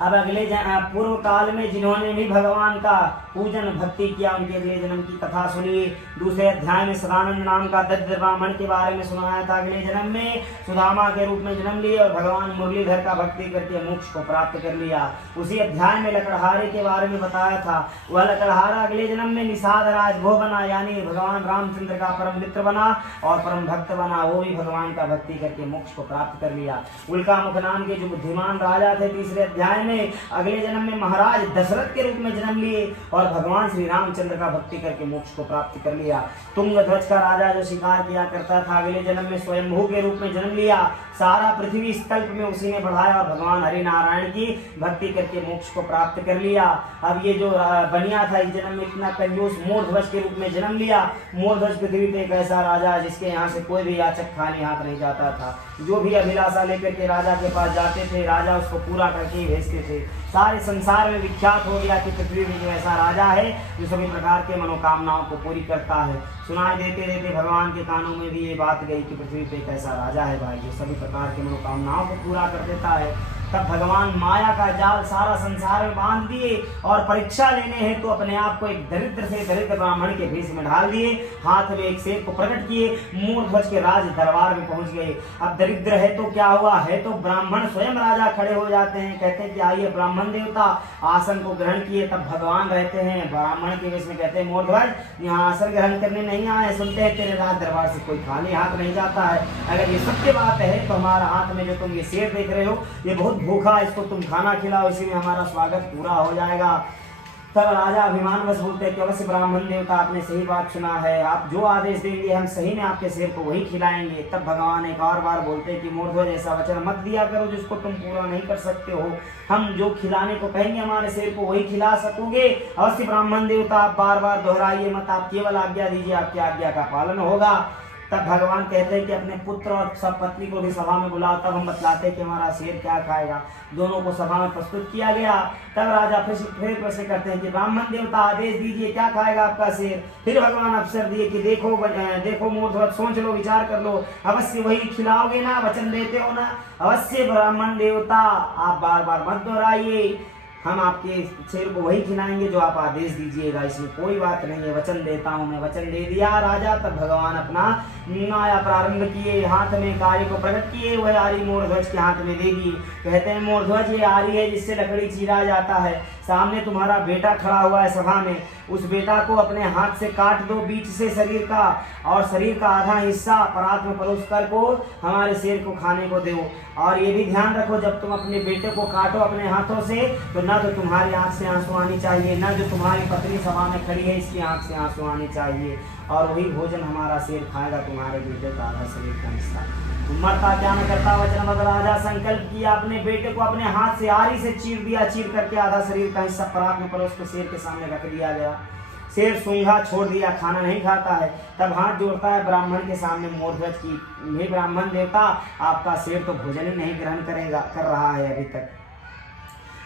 अब अगले पूर्व काल में जिन्होंने भी भगवान का पूजन भक्ति किया उनके अगले जन्म की कथा सुनिए। दूसरे अध्याय में सदानंद नाम का दरिद्र ब्राह्मण के बारे में सुनाया था। अगले जन्म में सुदामा के रूप में जन्म लिया और भगवान मुरलीधर का भक्ति करके मोक्ष को प्राप्त कर लिया। उसी अध्याय में लकड़हारे के बारे में बताया था। वह लकड़हारा अगले जन्म में निषाद राजभो बना, यानी भगवान रामचंद्र का परम मित्र बना और परम भक्त बना। वो भी भगवान का भक्ति करके मोक्ष को प्राप्त कर लिया। उल्कामुख नाम के जो बुद्धिमान राजा थे तीसरे अध्याय में अगले जन्म में महाराज दशरथ के रूप में जन्म लिए और भगवान श्री रामचंद्र का भक्ति करके मोक्ष को प्राप्त कर लिया। तुंग ध्वज का राजा जो शिकार किया करता था अगले जन्म में स्वयंभू के रूप में जन्म लिया। सारा पृथ्वी इस कल्प में उसी ने बढ़ाया और भगवान हरि नारायण की भक्ति करके मोक्ष को प्राप्त कर लिया। अब ये जो बनिया था इस जन्म में इतना कंजूस मोर ध्वज के रूप में जन्म लिया। मोर ध्वज पृथ्वी पे एक ऐसा राजा जिसके यहाँ से कोई भी याचक खाली हाथ नहीं जाता था। जो भी अभिलाषा लेकर के राजा के पास जाते थे राजा उसको पूरा करके भेजता के थे। सारे संसार में विख्यात हो गया कि पृथ्वी में जो ऐसा राजा है जो सभी प्रकार के मनोकामनाओं को पूरी करता है। सुनाई देते देते भगवान के कानों में भी ये बात गई कि पृथ्वी पे एक ऐसा राजा है भाई जो सभी प्रकार के मनोकामनाओं को पूरा कर देता है। तब भगवान माया का जाल सारा संसार में बांध दिए और परीक्षा लेने हैं तो अपने आप को एक दरिद्र से दरिद्र ब्राह्मण के भेष में ढाल दिए, हाथ में एक शेर को प्रकट किए, मोर ध्वज के राज दरबार में पहुंच गए। अब दरिद्र है तो क्या हुआ, है तो ब्राह्मण स्वयं राजा खड़े हो जाते हैं, कहते हैं कि आइए ब्राह्मण देवता, आसन को ग्रहण किए। तब भगवान रहते हैं ब्राह्मण के भेष में, कहते हैं मोर ध्वज यहाँ आसन ग्रहण करने नहीं आए, सुनते हैं तेरे राज दरबार से कोई खाली हाथ नहीं जाता है। अगर ये सत्य बात है तो हमारा हाथ में जो तुम ये शेर देख रहे हो ये बहुत भूखा, इसको तुम खाना खिलाओ, इसी में हमारा स्वागत पूरा हो जाएगा। तब राजा अभिमानवश बोलते हैं कि अवश्य ब्राह्मण देवता आपने सही बात सुना है, आप जो आदेश देंगे हम सही में आपके शेर को वही खिलाएंगे। तब भगवान एक और बार बोलते हैं कि मोरध्वज ऐसा वचन मत दिया करो जिसको तुम पूरा नहीं कर सकते हो, हम जो खिलाने को कहेंगे हमारे शेर को वही खिला सकोगे। अवश्य ब्राह्मण देवता आप बार बार दोहराइए मत, आप केवल आज्ञा दीजिए, आपकी आज्ञा का पालन होगा। तब भगवान कहते हैं कि अपने पुत्र और सब पत्नी को भी सभा में बुलाओ, तब हम बतलाते हैं कि हमारा शेर क्या खाएगा। दोनों को सभा में प्रस्तुत किया गया। तब राजा फिर प्रश्न करते हैं कि ब्राह्मण देवता आदेश दीजिए क्या खाएगा आपका शेर। फिर भगवान अवसर दिए कि देखो मोरध्वज, सोच लो, विचार कर लो, अवश्य वही खिलाओगे ना, वचन देते हो ना। अवश्य ब्राह्मण देवता आप बार बार मत दोहराइए, हम आपके शेर को वही खिलाएंगे जो आप आदेश दीजिएगा, इसमें कोई बात नहीं है, वचन देता हूँ मैं। वचन दे दिया राजा। तब भगवान अपना माया प्रारंभ किए, हाथ में कार्य को प्रकट किए, वह आरी मोरध्वज के हाथ में दे दिए। कहते हैं मोरध्वज ये आरी है जिससे लकड़ी चीरा जाता है, सामने तुम्हारा बेटा खड़ा हुआ है सभा में, उस बेटा को अपने हाथ से काट दो बीच से शरीर का, और शरीर का आधा हिस्सा परात में परोस कर को हमारे शेर को खाने को दो। और ये भी ध्यान रखो जब तुम अपने बेटे को काटो अपने हाथों से तो ना तो तुम्हारी आंख से आंसू आनी चाहिए, ना जो तुम्हारी पत्नी सभा में खड़ी है इसकी आंख से आंसू आने चाहिए, और वही भोजन हमारा शेर खाएगा, तुम्हारे बेटे का आधा शरीर का हिस्सा। मरता क्या न करता वचन मत राजा, संकल्प किया, अपने बेटे को अपने हाथ से आरी से चीर दिया, चीर करके आधा शरीर का हिस्सा परात में परोस को शेर के सामने रख दिया गया। शेर सूंघा छोड़ दिया, खाना नहीं खाता है। तब हाथ जोड़ता है ब्राह्मण के सामने मोरध्वज की, हे ब्राह्मण देवता आपका शेर तो भोजन ही नहीं ग्रहण कर रहा है अभी तक।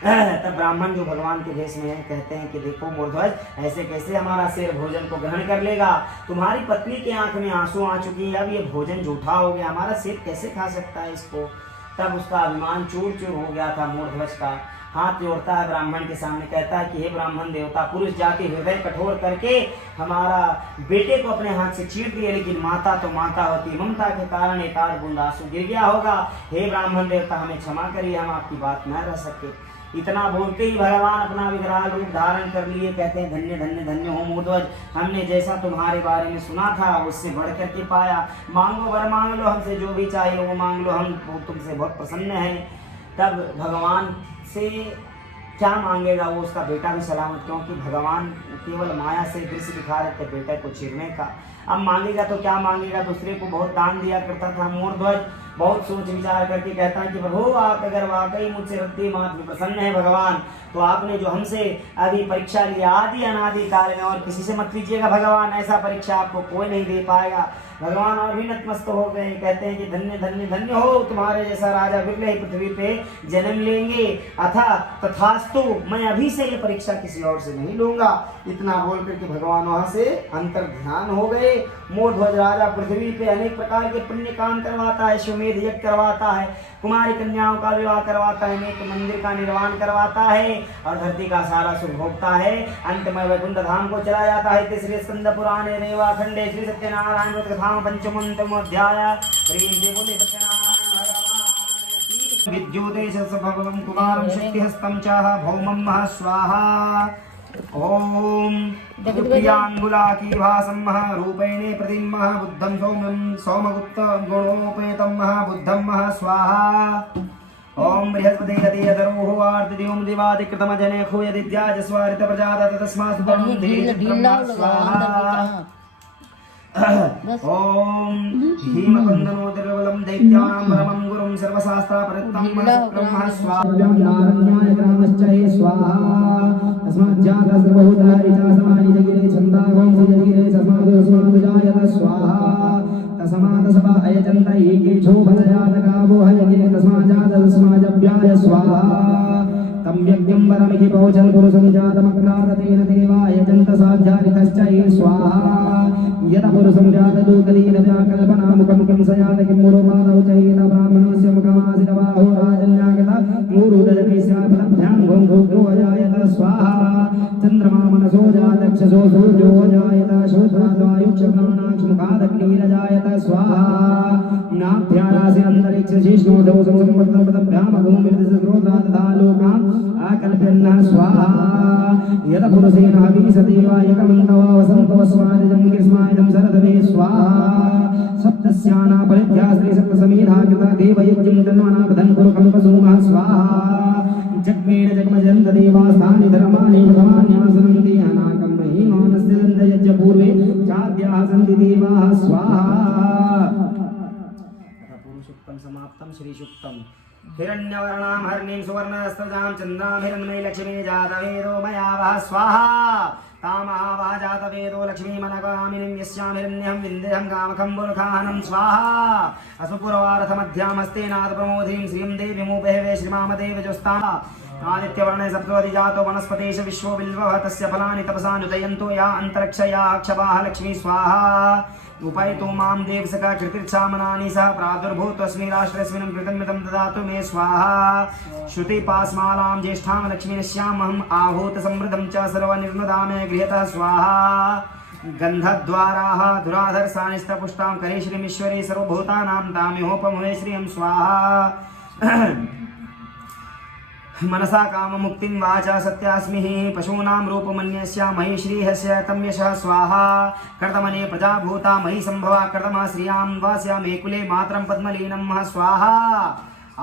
तब ब्राह्मण जो भगवान के भेष में है कहते हैं कि देखो मोरध्वज ऐसे कैसे हमारा शेर भोजन को ग्रहण कर लेगा, तुम्हारी पत्नी की आंख में आंसू आ चुकी है, अब ये भोजन झूठा हो गया, हमारा शेर कैसे खा सकता है इसको। तब उसका अभिमान चूर चूर हो गया था मोरध्वज का। हाथ जोड़ता है ब्राह्मण के सामने, कहता है कि हे ब्राह्मण देवता, पुरुष जाति हृदय कठोर करके हमारा बेटे को अपने हाथ से चीर दिए, लेकिन माता तो माता होती, ममता के कारण एक आध बूंद आंसू गिर गया होगा, हे ब्राह्मण देवता हमें क्षमा करिए, हम आपकी बात न रह सके। इतना बोलते ही भगवान अपना विकराल रूप धारण कर लिए, कहते हैं धन्य धन्य धन्य हो मोरध्वज, हमने जैसा तुम्हारे बारे में सुना था उससे बढ़ करके पाया, मांगो वर मांग लो, हमसे जो भी चाहिए वो मांग लो, हम तुमसे बहुत प्रसन्न हैं। तब भगवान से क्या मांगेगा वो, उसका बेटा भी सलामत, क्योंकि भगवान केवल माया से दृश्य दिखा रहे थे बेटे को चीरने का। अब मांगेगा तो क्या मांगेगा, दूसरे को बहुत दान दिया करता था मोरध्वज। बहुत सोच विचार करके कहता है कि प्रभु आप अगर वाकई मुझसे रत्ती मात्र प्रसन्न है भगवान, तो आपने जो हमसे अभी परीक्षा लिया आदि अनादि काल में और किसी से मत लीजिएगा भगवान, ऐसा परीक्षा आपको कोई नहीं दे पाएगा। भगवान और भी नतमस्तक हो गए, कहते हैं कि धन्य धन्य धन्य हो, तुम्हारे जैसा राजा बिरले ही पृथ्वी पे जन्म लेंगे, अथा तथास्तु, मैं अभी से ये परीक्षा किसी और से नहीं लूंगा। इतना बोल करके भगवान वहां से अंतर ध्यान हो गए। मोरध्वज राजा पृथ्वी पे अनेक प्रकार के पुण्य काम करवाता है, श्वमेध यज्ञ करवाता है, कुमारी कन्याओं का विवाह करवाता है, अनेक मंदिर का निर्माण करवाता है और धरती का सारा सुख भोगता है। अंत में वैकुंठ धाम को चला जाता है। तीसरे स्कंद पुराणे रेवा खंडे श्री सत्यनारायण धाम पंचमोऽध्याय। श्री बोले सत्यनारायण भगवान की विद्युदेश भगवं कुमारं शक्तिहस्तं च भौमं मह स्वाहा। ओम प्रियांगुलाकी भासं रूपेणे प्रतिमः बुद्धं सौमगुप्त गुणोपेतं बुद्धं स्वाहा। ओम बृहस्पति यदि यदरोह आर्तिदिवं दिवादिकृतमजने खो यदिद्याज स्वारित प्रजादत तस्मात् ब्रह्म ब्रह्म स्वाहा। ओम भीमवन्दनो द्रवलं दैत्यानां परमं गुरुं सर्वशास्त्रापरित्तं ब्रह्म स्वाहा। नारण्याय ग्रामश्चये स्वाहा। तस्माज्जातः सर्वभूतानि च समानि जगिरे छन्दागं जगिरे तस्मादस्मादजायत स्वाहा। तस्मादसपा अयजन्त एकेषु भजयातकावो हयगिरे तस्माज्जातः तस्माजव्याय स्वाहा। यज्ञं वरमिति भोजन पुरुषं जातमग्नादतेन देवाय जन्तसाध्यारितश्च ये स्वाहा यत पुरुषं जातदूतलीन व्याकल्पनामुखं किं स जात किं मुरुपादौ च येन ब्राह्मणस्य मुखमासितबाहो राजन्यागता मूरुदलपि स्याफलभ्यां घुङ्घुग्रो अजायत स्वाहा चन्द्रमा मनसो जातक्षसो सूर्यो अजायत शोधाद्वायुक्षप्राणाक्षमुखादग्निरजायत स्वाहा नाभ्यारासिरन्तरिक्षशिष्णोदौ संसम्पत्तपदभ्यामभूमिर्दिशस्रोता तथा लोकान् आकल्प्यन्नः स्वाहा यत पुरुषेण हवीसदेवायकमन्तवा वसन्तवस्वादिजं ग्रीष्मायनं शरदवे स्वाहा सप्तस्याना परिभ्या श्रीसप्तसमेधा कृता देवयज्ञं तन्मना प्रधन् कुरु कल्पसूमः स्वाहा जग्मेण जग्मजन्त देवास्थानि धर्माणि प्रथमान्यासनन्ति अनाकं महिमानस्य दन्तयज्ञ पूर्वे चाद्याः सन्ति देवाः स्वाहा पुरुषुक्तं समाप्तं श्रीसुक्तं हिरण्यवर्णां हरिणीं सुवर्णरस्तजां चन्द्रां हिरण्मयी लक्ष्मी जातवेदो मया वः स्वाहा तामावः जातवेदो लक्ष्मीमनगामिनीं यस्यां हिरण्यं विन्देहं कामखं बुर्खाहनं स्वाहा असुपुरवारथमध्यामस्ते नादप्रमोदीं श्रियं देवीमुपहेवे श्रीमामदेवजोस्ता आदित्यवर्णे सप्तोदिजातो वनस्पतेश विश्वो बिल्वः तस्य फलानि तपसानुदयन्तो या अन्तरिक्षया क्षपाः लक्ष्मी स्वाहा उपैतो मां देवसका कृतिर्क्षामनानि सह प्रादुर्भूतस्मै राष्ट्रस्मिन् कृतमिदं ददातु मे स्वाहा श्रुतिपास्मालां ज्येष्ठां लक्ष्मीनश्यामहम् आहूत समृद्धं च सर्वनिर्नुदामे गृहतः स्वाहा गन्धद्वाराः धुराधरसानिस्तपुष्टां करे श्रीमीश्वरी सर्वभूतानां तामिहोपमुहे श्रियं स्वाहा मनसा काममुक्तिं वाचा सत्यास्मिः पशूनां रूपमन्यस्य मयि श्रीहस्य तम्यशः स्वाहा कर्दमने प्रजाभूता मयि सम्भवा कर्दमा श्रियां वास्या मे कुले मातरं पद्मलीनं स्वाहा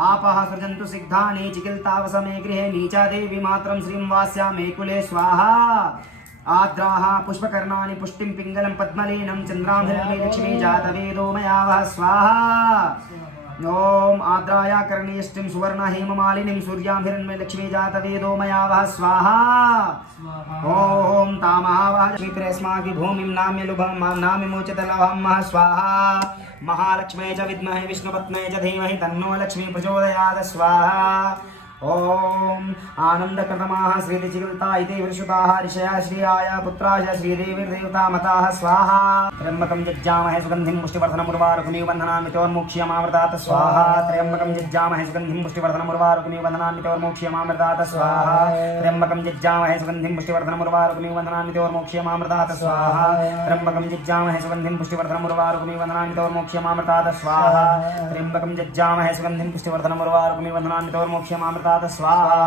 आपः सृजन्तु सिग्धानि चिकिल्तावस मे गृहे नीचा देवी मातरं श्रीं वास्या मे कुले स्वाहा आद्राः पुष्पकर्णानि पुष्टिं पिङ्गलं पद्मलीनं चन्द्रां हिरण्मयी लक्ष्मी जातवेदो मया वः स्वाहा ओम आद्राया कर्णीयष्टिं सुवर्ण हेममालिनीं सूर्यां हिरण्मयी लक्ष्मी जातवेदो मया वः स्वाहा ओम तामावः श्रीप्रेस्माकि भूमिं नाम्यलुभं नाम्यमोचितलभं स्वाहा महालक्ष्मी च विद्महे विष्णुपत्नी च धीमहि तन्नो लक्ष्मी प्रचोदयात् स्वाहा ओम आनंदकृतमाः श्रीदिचिकिल्ता इति विश्रुताः ऋषयः श्रियाय पुत्राय श्रीदेवीर्देवता मताः स्वाहा त्र्यम्बकं जज्जामहे सुगन्धिं पुष्टिवर्धनमुर्वारुकमिव बन्धनान्वितोर्मोक्ष्यमामृतात् स्वाहा त्र्यम्बकं जज्जामहे सुगन्धिं पुष्टिवर्धनमुर्वारुकमिव बन्धनान्वितोर्मोक्ष्यमामृतात् स्वाहा त्र्यम्बकं जज्जामहे सुगन्धिं पुष्टिवर्धनमुर्वारुकमिव बन्धनान्वितोर्मोक्ष्यमामृतात् स्वाहा त्र्यम्बकं जज्जामहे सुगन्धिं पुष्टिवर्धनमुर्वारुकमिव बन्धनान्वितोर्मोक्ष्यमामृतात् स्वाहा त्र्यम्बकं जज्जामहे सुगन्धिं पुष्टिवर्धनमुर्वारुकमिव बन्धनान्वितोर्मोक्ष्यमामृतात् स्वाहा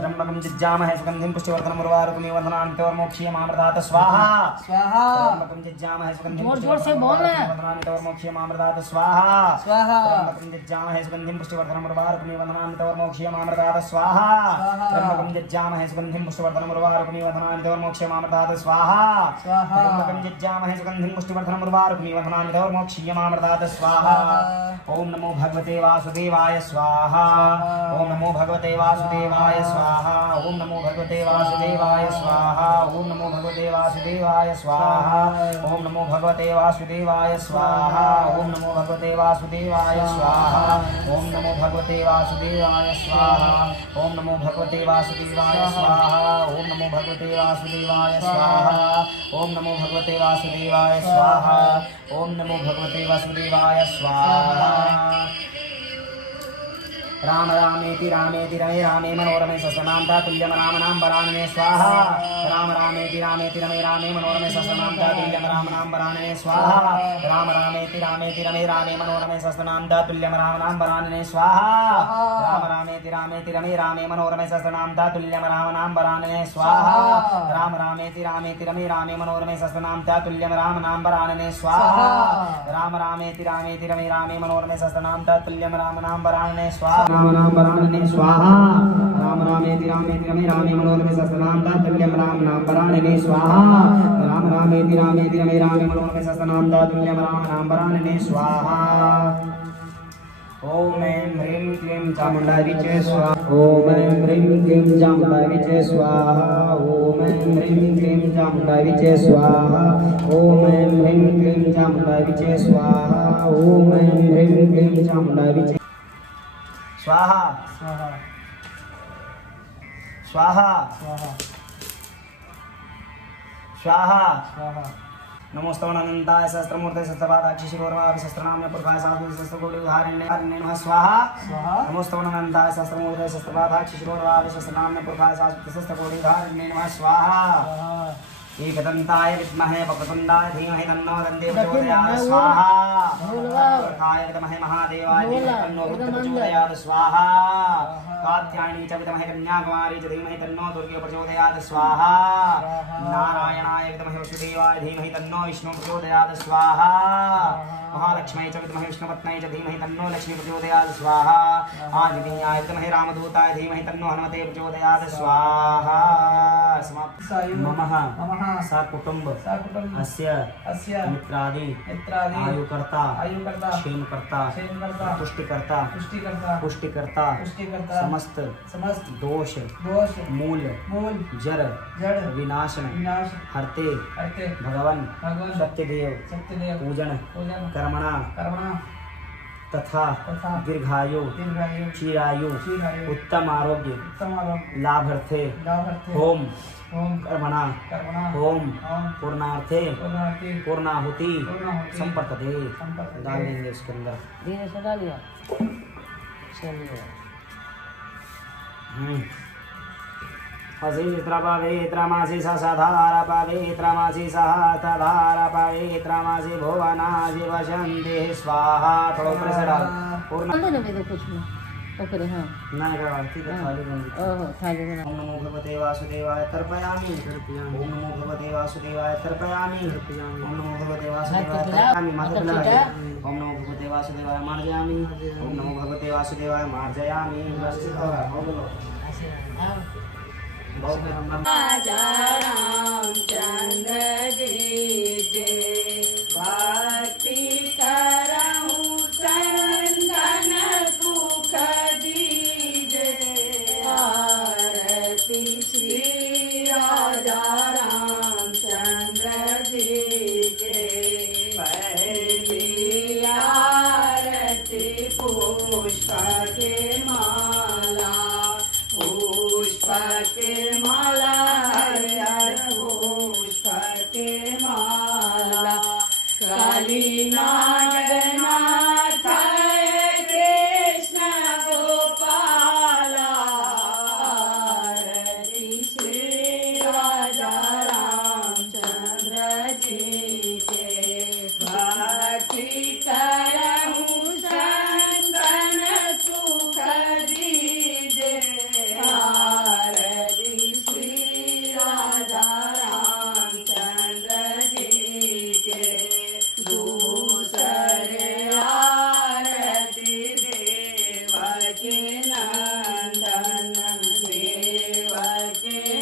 त्र्यम्बकं जज्जामहे सुगन्धिं पुष्टिवर्धनमुर्वारुकमिव बन्धनान्वितोर्मोक्ष्यमामृतात् स्वाहा स्वाहा त्र्यम्बकं जज्जामहे सुगन्धिं पुष्टिवर्धनमुर्वारुकमिव स्वाहा स्वाहा त्र्यम्बकं जज्जामहे सुगन्धिं पुष्टिवर्धनमुर्वारुकमिव बन्धनान्वितोर्मोक्ष्यमामृतात् स्वाहा त्र्यम्बकं जज्जामहे सुगन्धिं पुष्टिवर्धनमुर्वारुकमिव बन्धनान्वितोर्मोक्ष्यमामृतात् स्वाहा त्र्यम्बकं जज्जामहे सुगन्धिं पुष्टिवर्धनमुर्वारुकमिव बन्धनान्वितोर्मोक्ष्यमामृतात् स्वाहा ओम नमो भगवते वासुदेवाय स्वाहा ओम नमो भगवते वासुदेवाय स्वाहा ओम नमो भगवते वासुदेवाय स्वाहा ओम नमो भगवते वासुदेवाय स्वाहा ओम नमो भगवते वासुदेवाय स्वाहा ओम नमो भगवते वासुदेवाय स्वाहा ओम नमो भगवते वासुदेवाय स्वाहा ओम नमो भगवते वासुदेवाय स्वाहा ओम नमो भगवते वासुदेवाय स्वाहा ओम नमो भगवते वासुदेवाय स्वाहा ओम नमो भगवते वासुदेवाय स्वाहा राम रामेति रामेति रमे रामे मनोरमे सहस्रनाम तुल्यम राम नाम वरानने स्वाहा राम रामेति रामेति रमे रामे मनोरमे सहस्रनाम तुल्यम राम नाम वरानने स्वाहा राम रामेति रामेति रमे रामे मनोरमे सहस्रनाम तुल्यम राम नाम वरानने स्वाहा राम रामेति रामेति रमे रामे मनोरमे सहस्रनाम तुल्यम राम नाम वरानने स्वाहा राम रामेति रामेति रमे रामे मनोरमे सहस्रनाम तुल्यम राम नाम वरानने स्वाहा राम रामेति रामेति रमे रामे मनोरमे सहस्रनाम तुल्यम राम नाम वरानने स्वाहा राम नाम वरानने स्वाहा राम रामेति रामेति रमे रामे मनोरमे सहस्रनाम तुल्यम राम नाम वरानने स्वाहा राम रामेति रामेति रमे रामे मनोरमे सहस्रनाम तुल्यम राम नाम वरानने स्वाहा ओम ऐं ह्रीं क्लीं चामुण्डाय विचे स्वाहा ओम ऐं ह्रीं क्लीं चामुण्डाय विचे स्वाहा ओम ऐं ह्रीं क्लीं चामुण्डाय विचे स्वाहा ओम ऐं ह्रीं क्लीं चामुण्डाय विचे स्वाहा ओम ऐं ह्रीं क्लीं चामुण्डाय विचे स्वाहा स्वाहा स्वाहा स्वाहा स्वाहा स्वाहा नमोस्तवनन्ताय सहस्रमूर्ते सहस्रपादाक्षि शिरोर्वाभि सहस्रनाम्य पुरुषाय साधु सहस्रकोटिधारिण्ये नमः स्वाहा स्वाहा नमोस्तवनन्ताय सहस्रमूर्ते सहस्रपादाक्षि शिरोर्वाभि सहस्रनाम्य पुरुषाय साधु सहस्रकोटिधारिण्ये नमः स्वाहा स्वाहा एकदन्ताय विद्महे वक्रतुण्डाय धीमहि तन्नो दन्ति प्रचोदयात् स्वाहा वक्रतुण्डाय विद्महे महादेवाय धीमहि तन्नो रुद्र प्रचोदयात् स्वाहा कात्यायनी च विद्महे कन्याकुमारी च धीमहि तन्नो दुर्गे प्रचोदयात् स्वाहा नारायणाय विद्महे वसुदेवाय धीमहि तन्नो विष्णु प्रचोदयात् स्वाहा महालक्ष्मी च विद्महे विष्णुपत्न्यै च धीमहि तन्नो लक्ष्मी प्रचोदयात् स्वाहा आंजनेयाय विद्महे रामदूताय धीमहि तन्नो हनुमते प्रचोदयात् स्वाहा समाप्त मम सकुटुंब अस्य मित्रादि आयुकर्ता क्षेमकर्ता पुष्टिकर्ता समस्त दोष मूल जड़ विनाशन हरते भगवन सत्यदेव पूजन कर्मणा तथा दीर्घायु चिरायु उत्तम आरोग्य लाभार्थे होम कर्मणा होम पूर्णार्थे पूर्णाहुति संपत्ति डाल देंगे इसके अंदर धीरे से डालिए चलिए असीत्रापावेत्रामासी साधारापावेत्रामासी साधारापावेत्रामासी भुवनासी वसन्ति स्वाहा थोड़ा ऊपर से डाल पूर्ण अंदर में तो कुछ नहीं ओके हाँ नहीं करवा ठीक है थाली में ओहो थाली में ओम नमो भगवते वासुदेवाय तर्पयामि ओम नमो भगवते वासुदेवाय तर्पयामि ओम नमो भगवते वासुदेवाय तर्पयामि माता पिता ओम नमो भगवते वासुदेवाय मार्जयामि ओम नमो भगवते वासुदेवाय मार्जयामि राजा रामचंद्र जी के भक्ति करहूँ चंदन सुख दीजे आरती श्री राजा रामचंद्र जी के पहली आरती पुष्प के माला पुष्प के माला हरिहर पुष्प के माला काली नागनाथ कृष्ण गोपाला आरती श्री राजा रामचंद्र जी के भक्ति करहूँ संतन सुख दीजे आरती श्री राजा रामचंद्र जी के दूसरे आरती देव के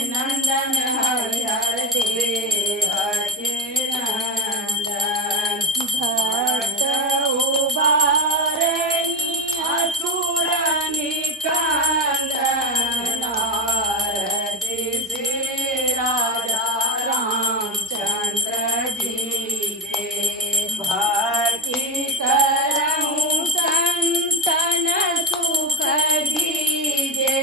नंदन हरिहर देव के नंदन भक्त उबारे असुर निकंदन आरती श्री राजा रामचंद्र जी के भक्ति करहूँ संतन सुख दीजे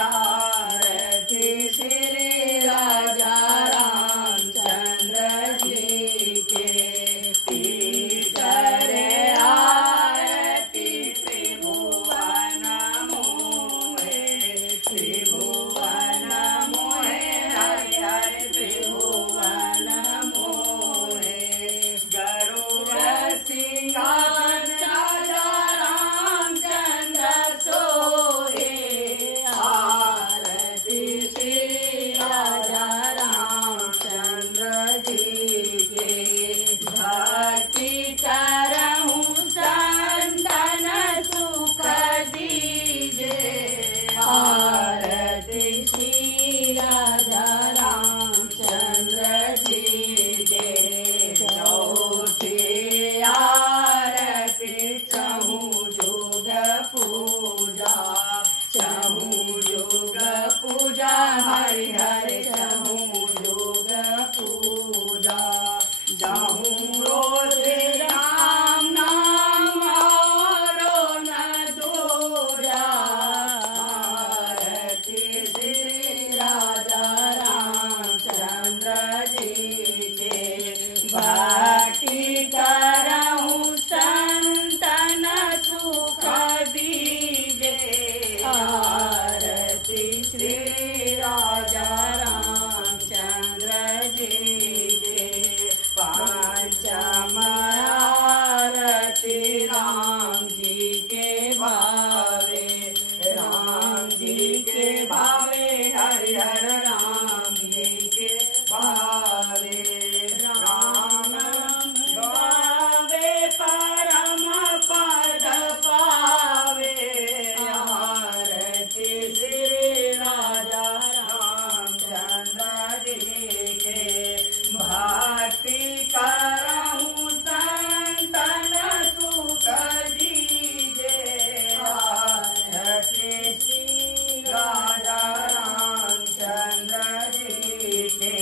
आरती श्री राजा रामचंद्र जी के तीसरे आरती त्रिभुवन मोहे हरिहर त्रिभुवन मोहे गरुड़ सिंहासन राजा रामचंद्र सोहे आरती श्री राजा रामचंद्र जी के भक्ति करहूँ संतन सुख दीजे आरती श्री राजा रामचंद्र जी के चौथी आरती चहु जुग पूजा हरिहर चहु जुग पूजा जाहूँ रोज राम नाम और न दूजा आरती श्री आरती श्री राजा रामचंद्र जी के पंचम आरती राम जी के भावे राम जी के भावे हरिहर राम जी के भावे राम भावे परम पद पावे आरती श्री राजा रामचंद्र जी के भक्ति करहूँ संतन सुख दीजे आरती श्री राजा रामचंद्र जी के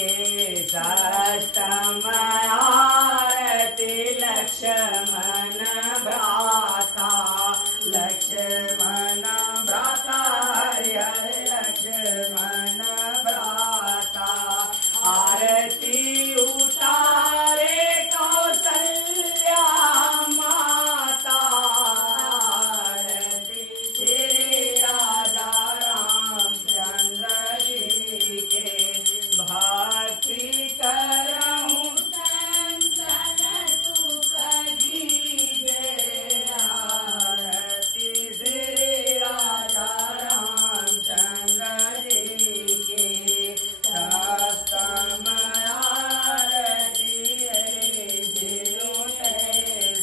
षष्ठम आरती लक्ष्मण भ्राता लक्ष्मण भ्राता हरिहर लक्ष्मण भ्राता आरती उतारे कौसल्या माता आरती श्री राजा रामचंद्र जी के भक्ति करहूँ संतन सुख दीजे आरती श्री राजा रामचंद्र जी के सप्तम आरती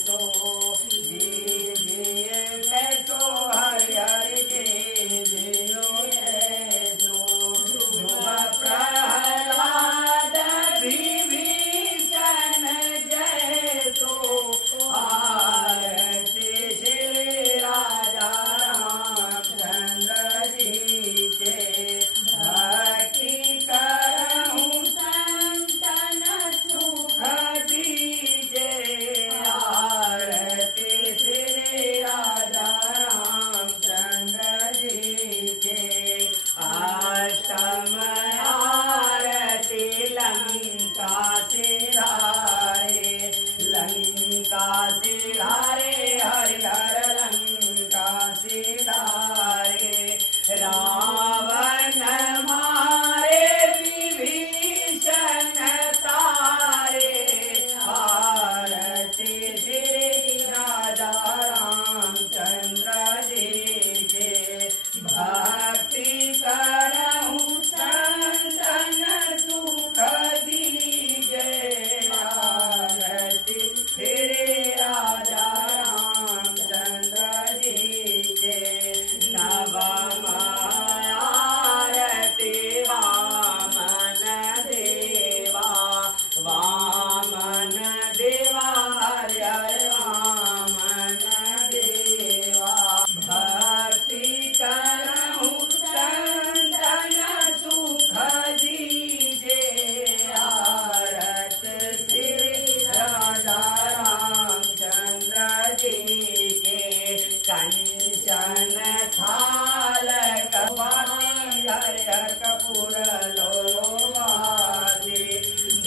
सो हरि हरि के प्रहलाद विभीषण जय सो आरती श्री राजा रामचंद्र जी के भक्ति करहूँ संतन सुख दीजे आरती श्री राजा रामचंद्र जी के अष्टम आरती लंका सिधारे हरिहर लंका सिधारे रावण मारे विभीषण तारे आरती श्री राजा रामचंद्र जी के भक्ति करहूँ संतन सुख दीजे आरती श्री राजा रामचंद्र जी के नवम आरती वामन देवा हरिहर वामन देवा भक्ति करहूँ संतन सुख दीजे आरती श्री राजा रामचंद्र जी के कंचन थाल कपाटी हरिहर कपूर लोवासी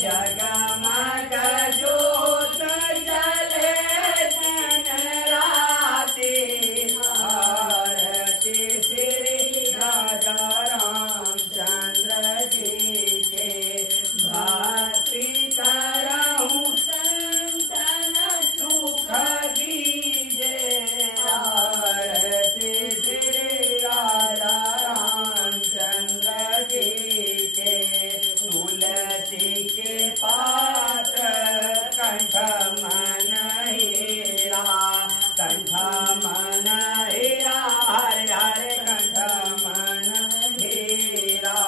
जगमग ज्योत जले दिन राति आरती श्री राजा रामचंद्र जी के भक्ति करहूँ संतन सुख दीजे आरती श्री राजा रामचंद्र जी के तुलसी के पात्र कंठ मन हीरा हरिहर कंठ मन हीरा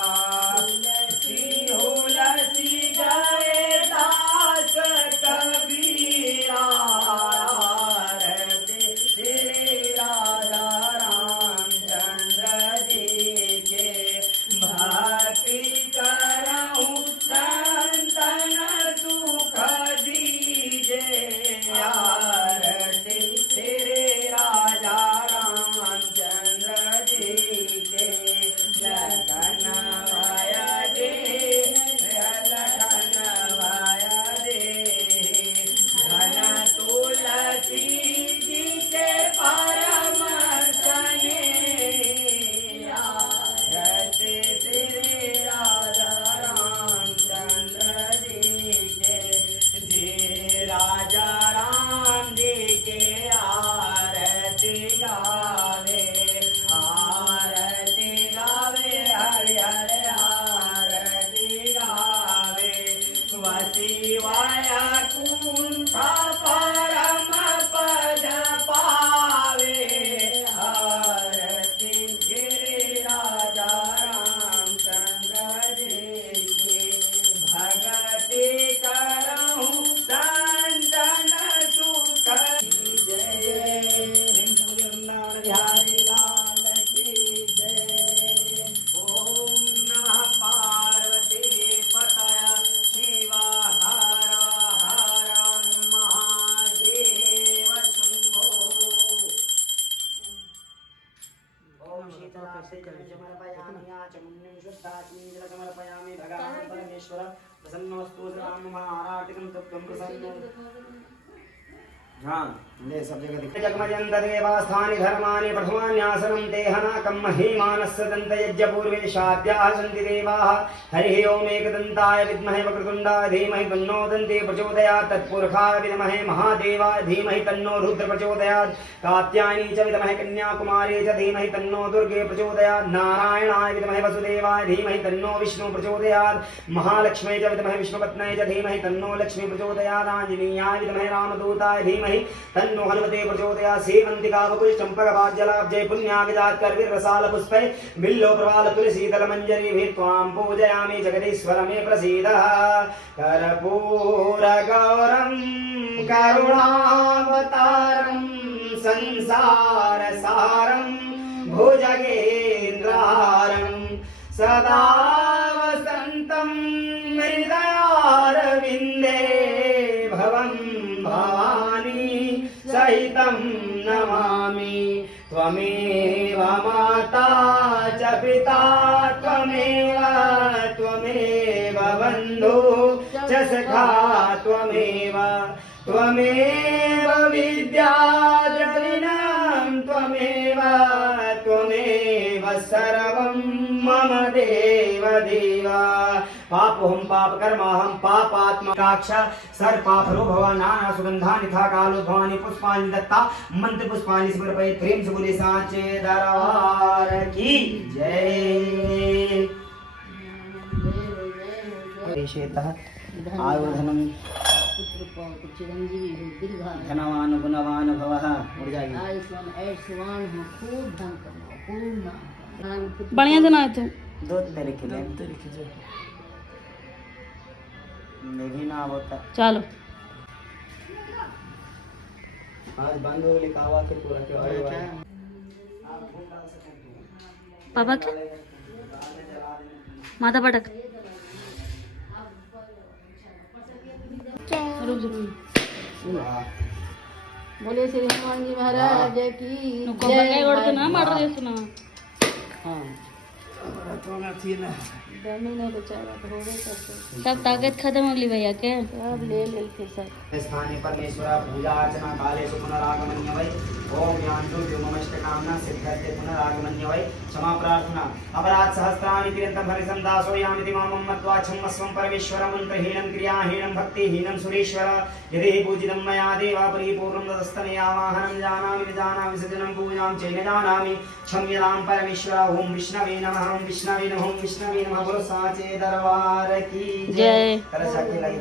तुलसी जय दास कबीरा आरती श्री राजा रामचंद्र जी के भक्ति करहूँ संतन सुख दीजे आरती श्री राजा रामचंद्र जी के लगन वाया दे धन तुलसी जी के परम सने समर्पयामि आचमनीं शुद्धाचमनीं भगवान् परमेश्वर प्रसन्नोऽस्तु राममहाराटिकं तत्त्वं प्रसन्नो ध्यान ले सब जगह दिख जगमजन्त देवास्थानि धर्माणि प्रथमान्यासनं देहनाकं महीमानस्य दन्तयज्ञ पूर्वे शाद्याः सन्ति देवाः हरिः ओम् एकदन्ताय विद्महे वक्रतुण्डाय धीमहि तन्नो दन्ती प्रचोदयात् तत्पुरुषाय विद्महे महादेवाय धीमहि तन्नो रुद्र प्रचोदयात् कात्यायनी च विद्महे कन्याकुमारी च धीमहि तन्नो दुर्गे प्रचोदयात् नारायणाय विद्महे वसुदेवाय धीमहि तन्नो विष्णु प्रचोदयात् महालक्ष्मी च विद्महे विष्णुपत्न्यै च धीमहि तन्नो लक्ष्मी प्रचोदयात् आञ्जनेयाय विद्महे रामदूताय धीमहि तन्नो हनुमते प्रचोदयात् सेवन्तिका बकुल चंपक भाग्यलाब्जे पुण्यागजात् करवीर रसाल पुष्पै बिल्लो प्रवाल तुलसी दल मंजरी भी त्वां पूजयामि जगदीश्वर मे प्रसीदः कर्पूर गौरं करुणावतारं संसार सारं भुजगेन्द्रहारं सदा वसन्तं हृदयारविन्दे भवं भवानी सहितं नमामि त्वमेव माता च पिता त्वमेव बन्धु च सखा त्वमेव विद्या द्रविणं त्वमेव सर्वं मम देव पापोऽहं पापकर्माहं पापात्मा काक्षा सर्पाफलो भवा नाना सुगन्धानि था कालो भवानी पुष्पाणि दत्ता मंत्र पुष्पाणि समर्पये प्रेम से बोले साचे दरबार की जय। आयुधनम चिरंजीवी हो दीर्घायु धनवान गुणवान भवः उड़ जाएगी आयुष्मान ऐश्वान हो खूब धन कमाओ खूब नाम बढ़िया से नहाए तू दूध तेरे के लिए नहीं ना होता चलो आज बंद हो लिखावा के पूरा क्यों पापा के माथा पटक रुक जा बोले श्री हनुमान जी महाराज की కొబ్బరికాయ కొడుతున్నా మాట చేస్తున్నా डमी नहीं बेचारा तो हो गए सब सब ताकत खत्म हो गई भैया के सब ले फिर सब स्थाने परमेश्वर पूजा अर्चना काले सु पुनरागमन्य वै ओम ज्ञानदो व्योमष्ट कामना सिद्धते पुनरागमन्य वै क्षमा प्रार्थना अपराध सहस्राणि तिरंतम हरिसंदासो यामिति मामं मत्वा क्षमस्वं परमेश्वरं मंत्रहीनं क्रियाहीनं भक्तिहीनं सुरेश्वर यदि पूजितं मया देवा परिपूर्णं तदस्तनयावाहनं जानामि न जानामि सजनं पूजां चैन जानामि क्षम्यतां परमेश्वर ओम विष्णवे नमः ओम विष्णवे नमः ओम विष्णवे नमः बोलो साचे दरबार की जय। तरह से लगे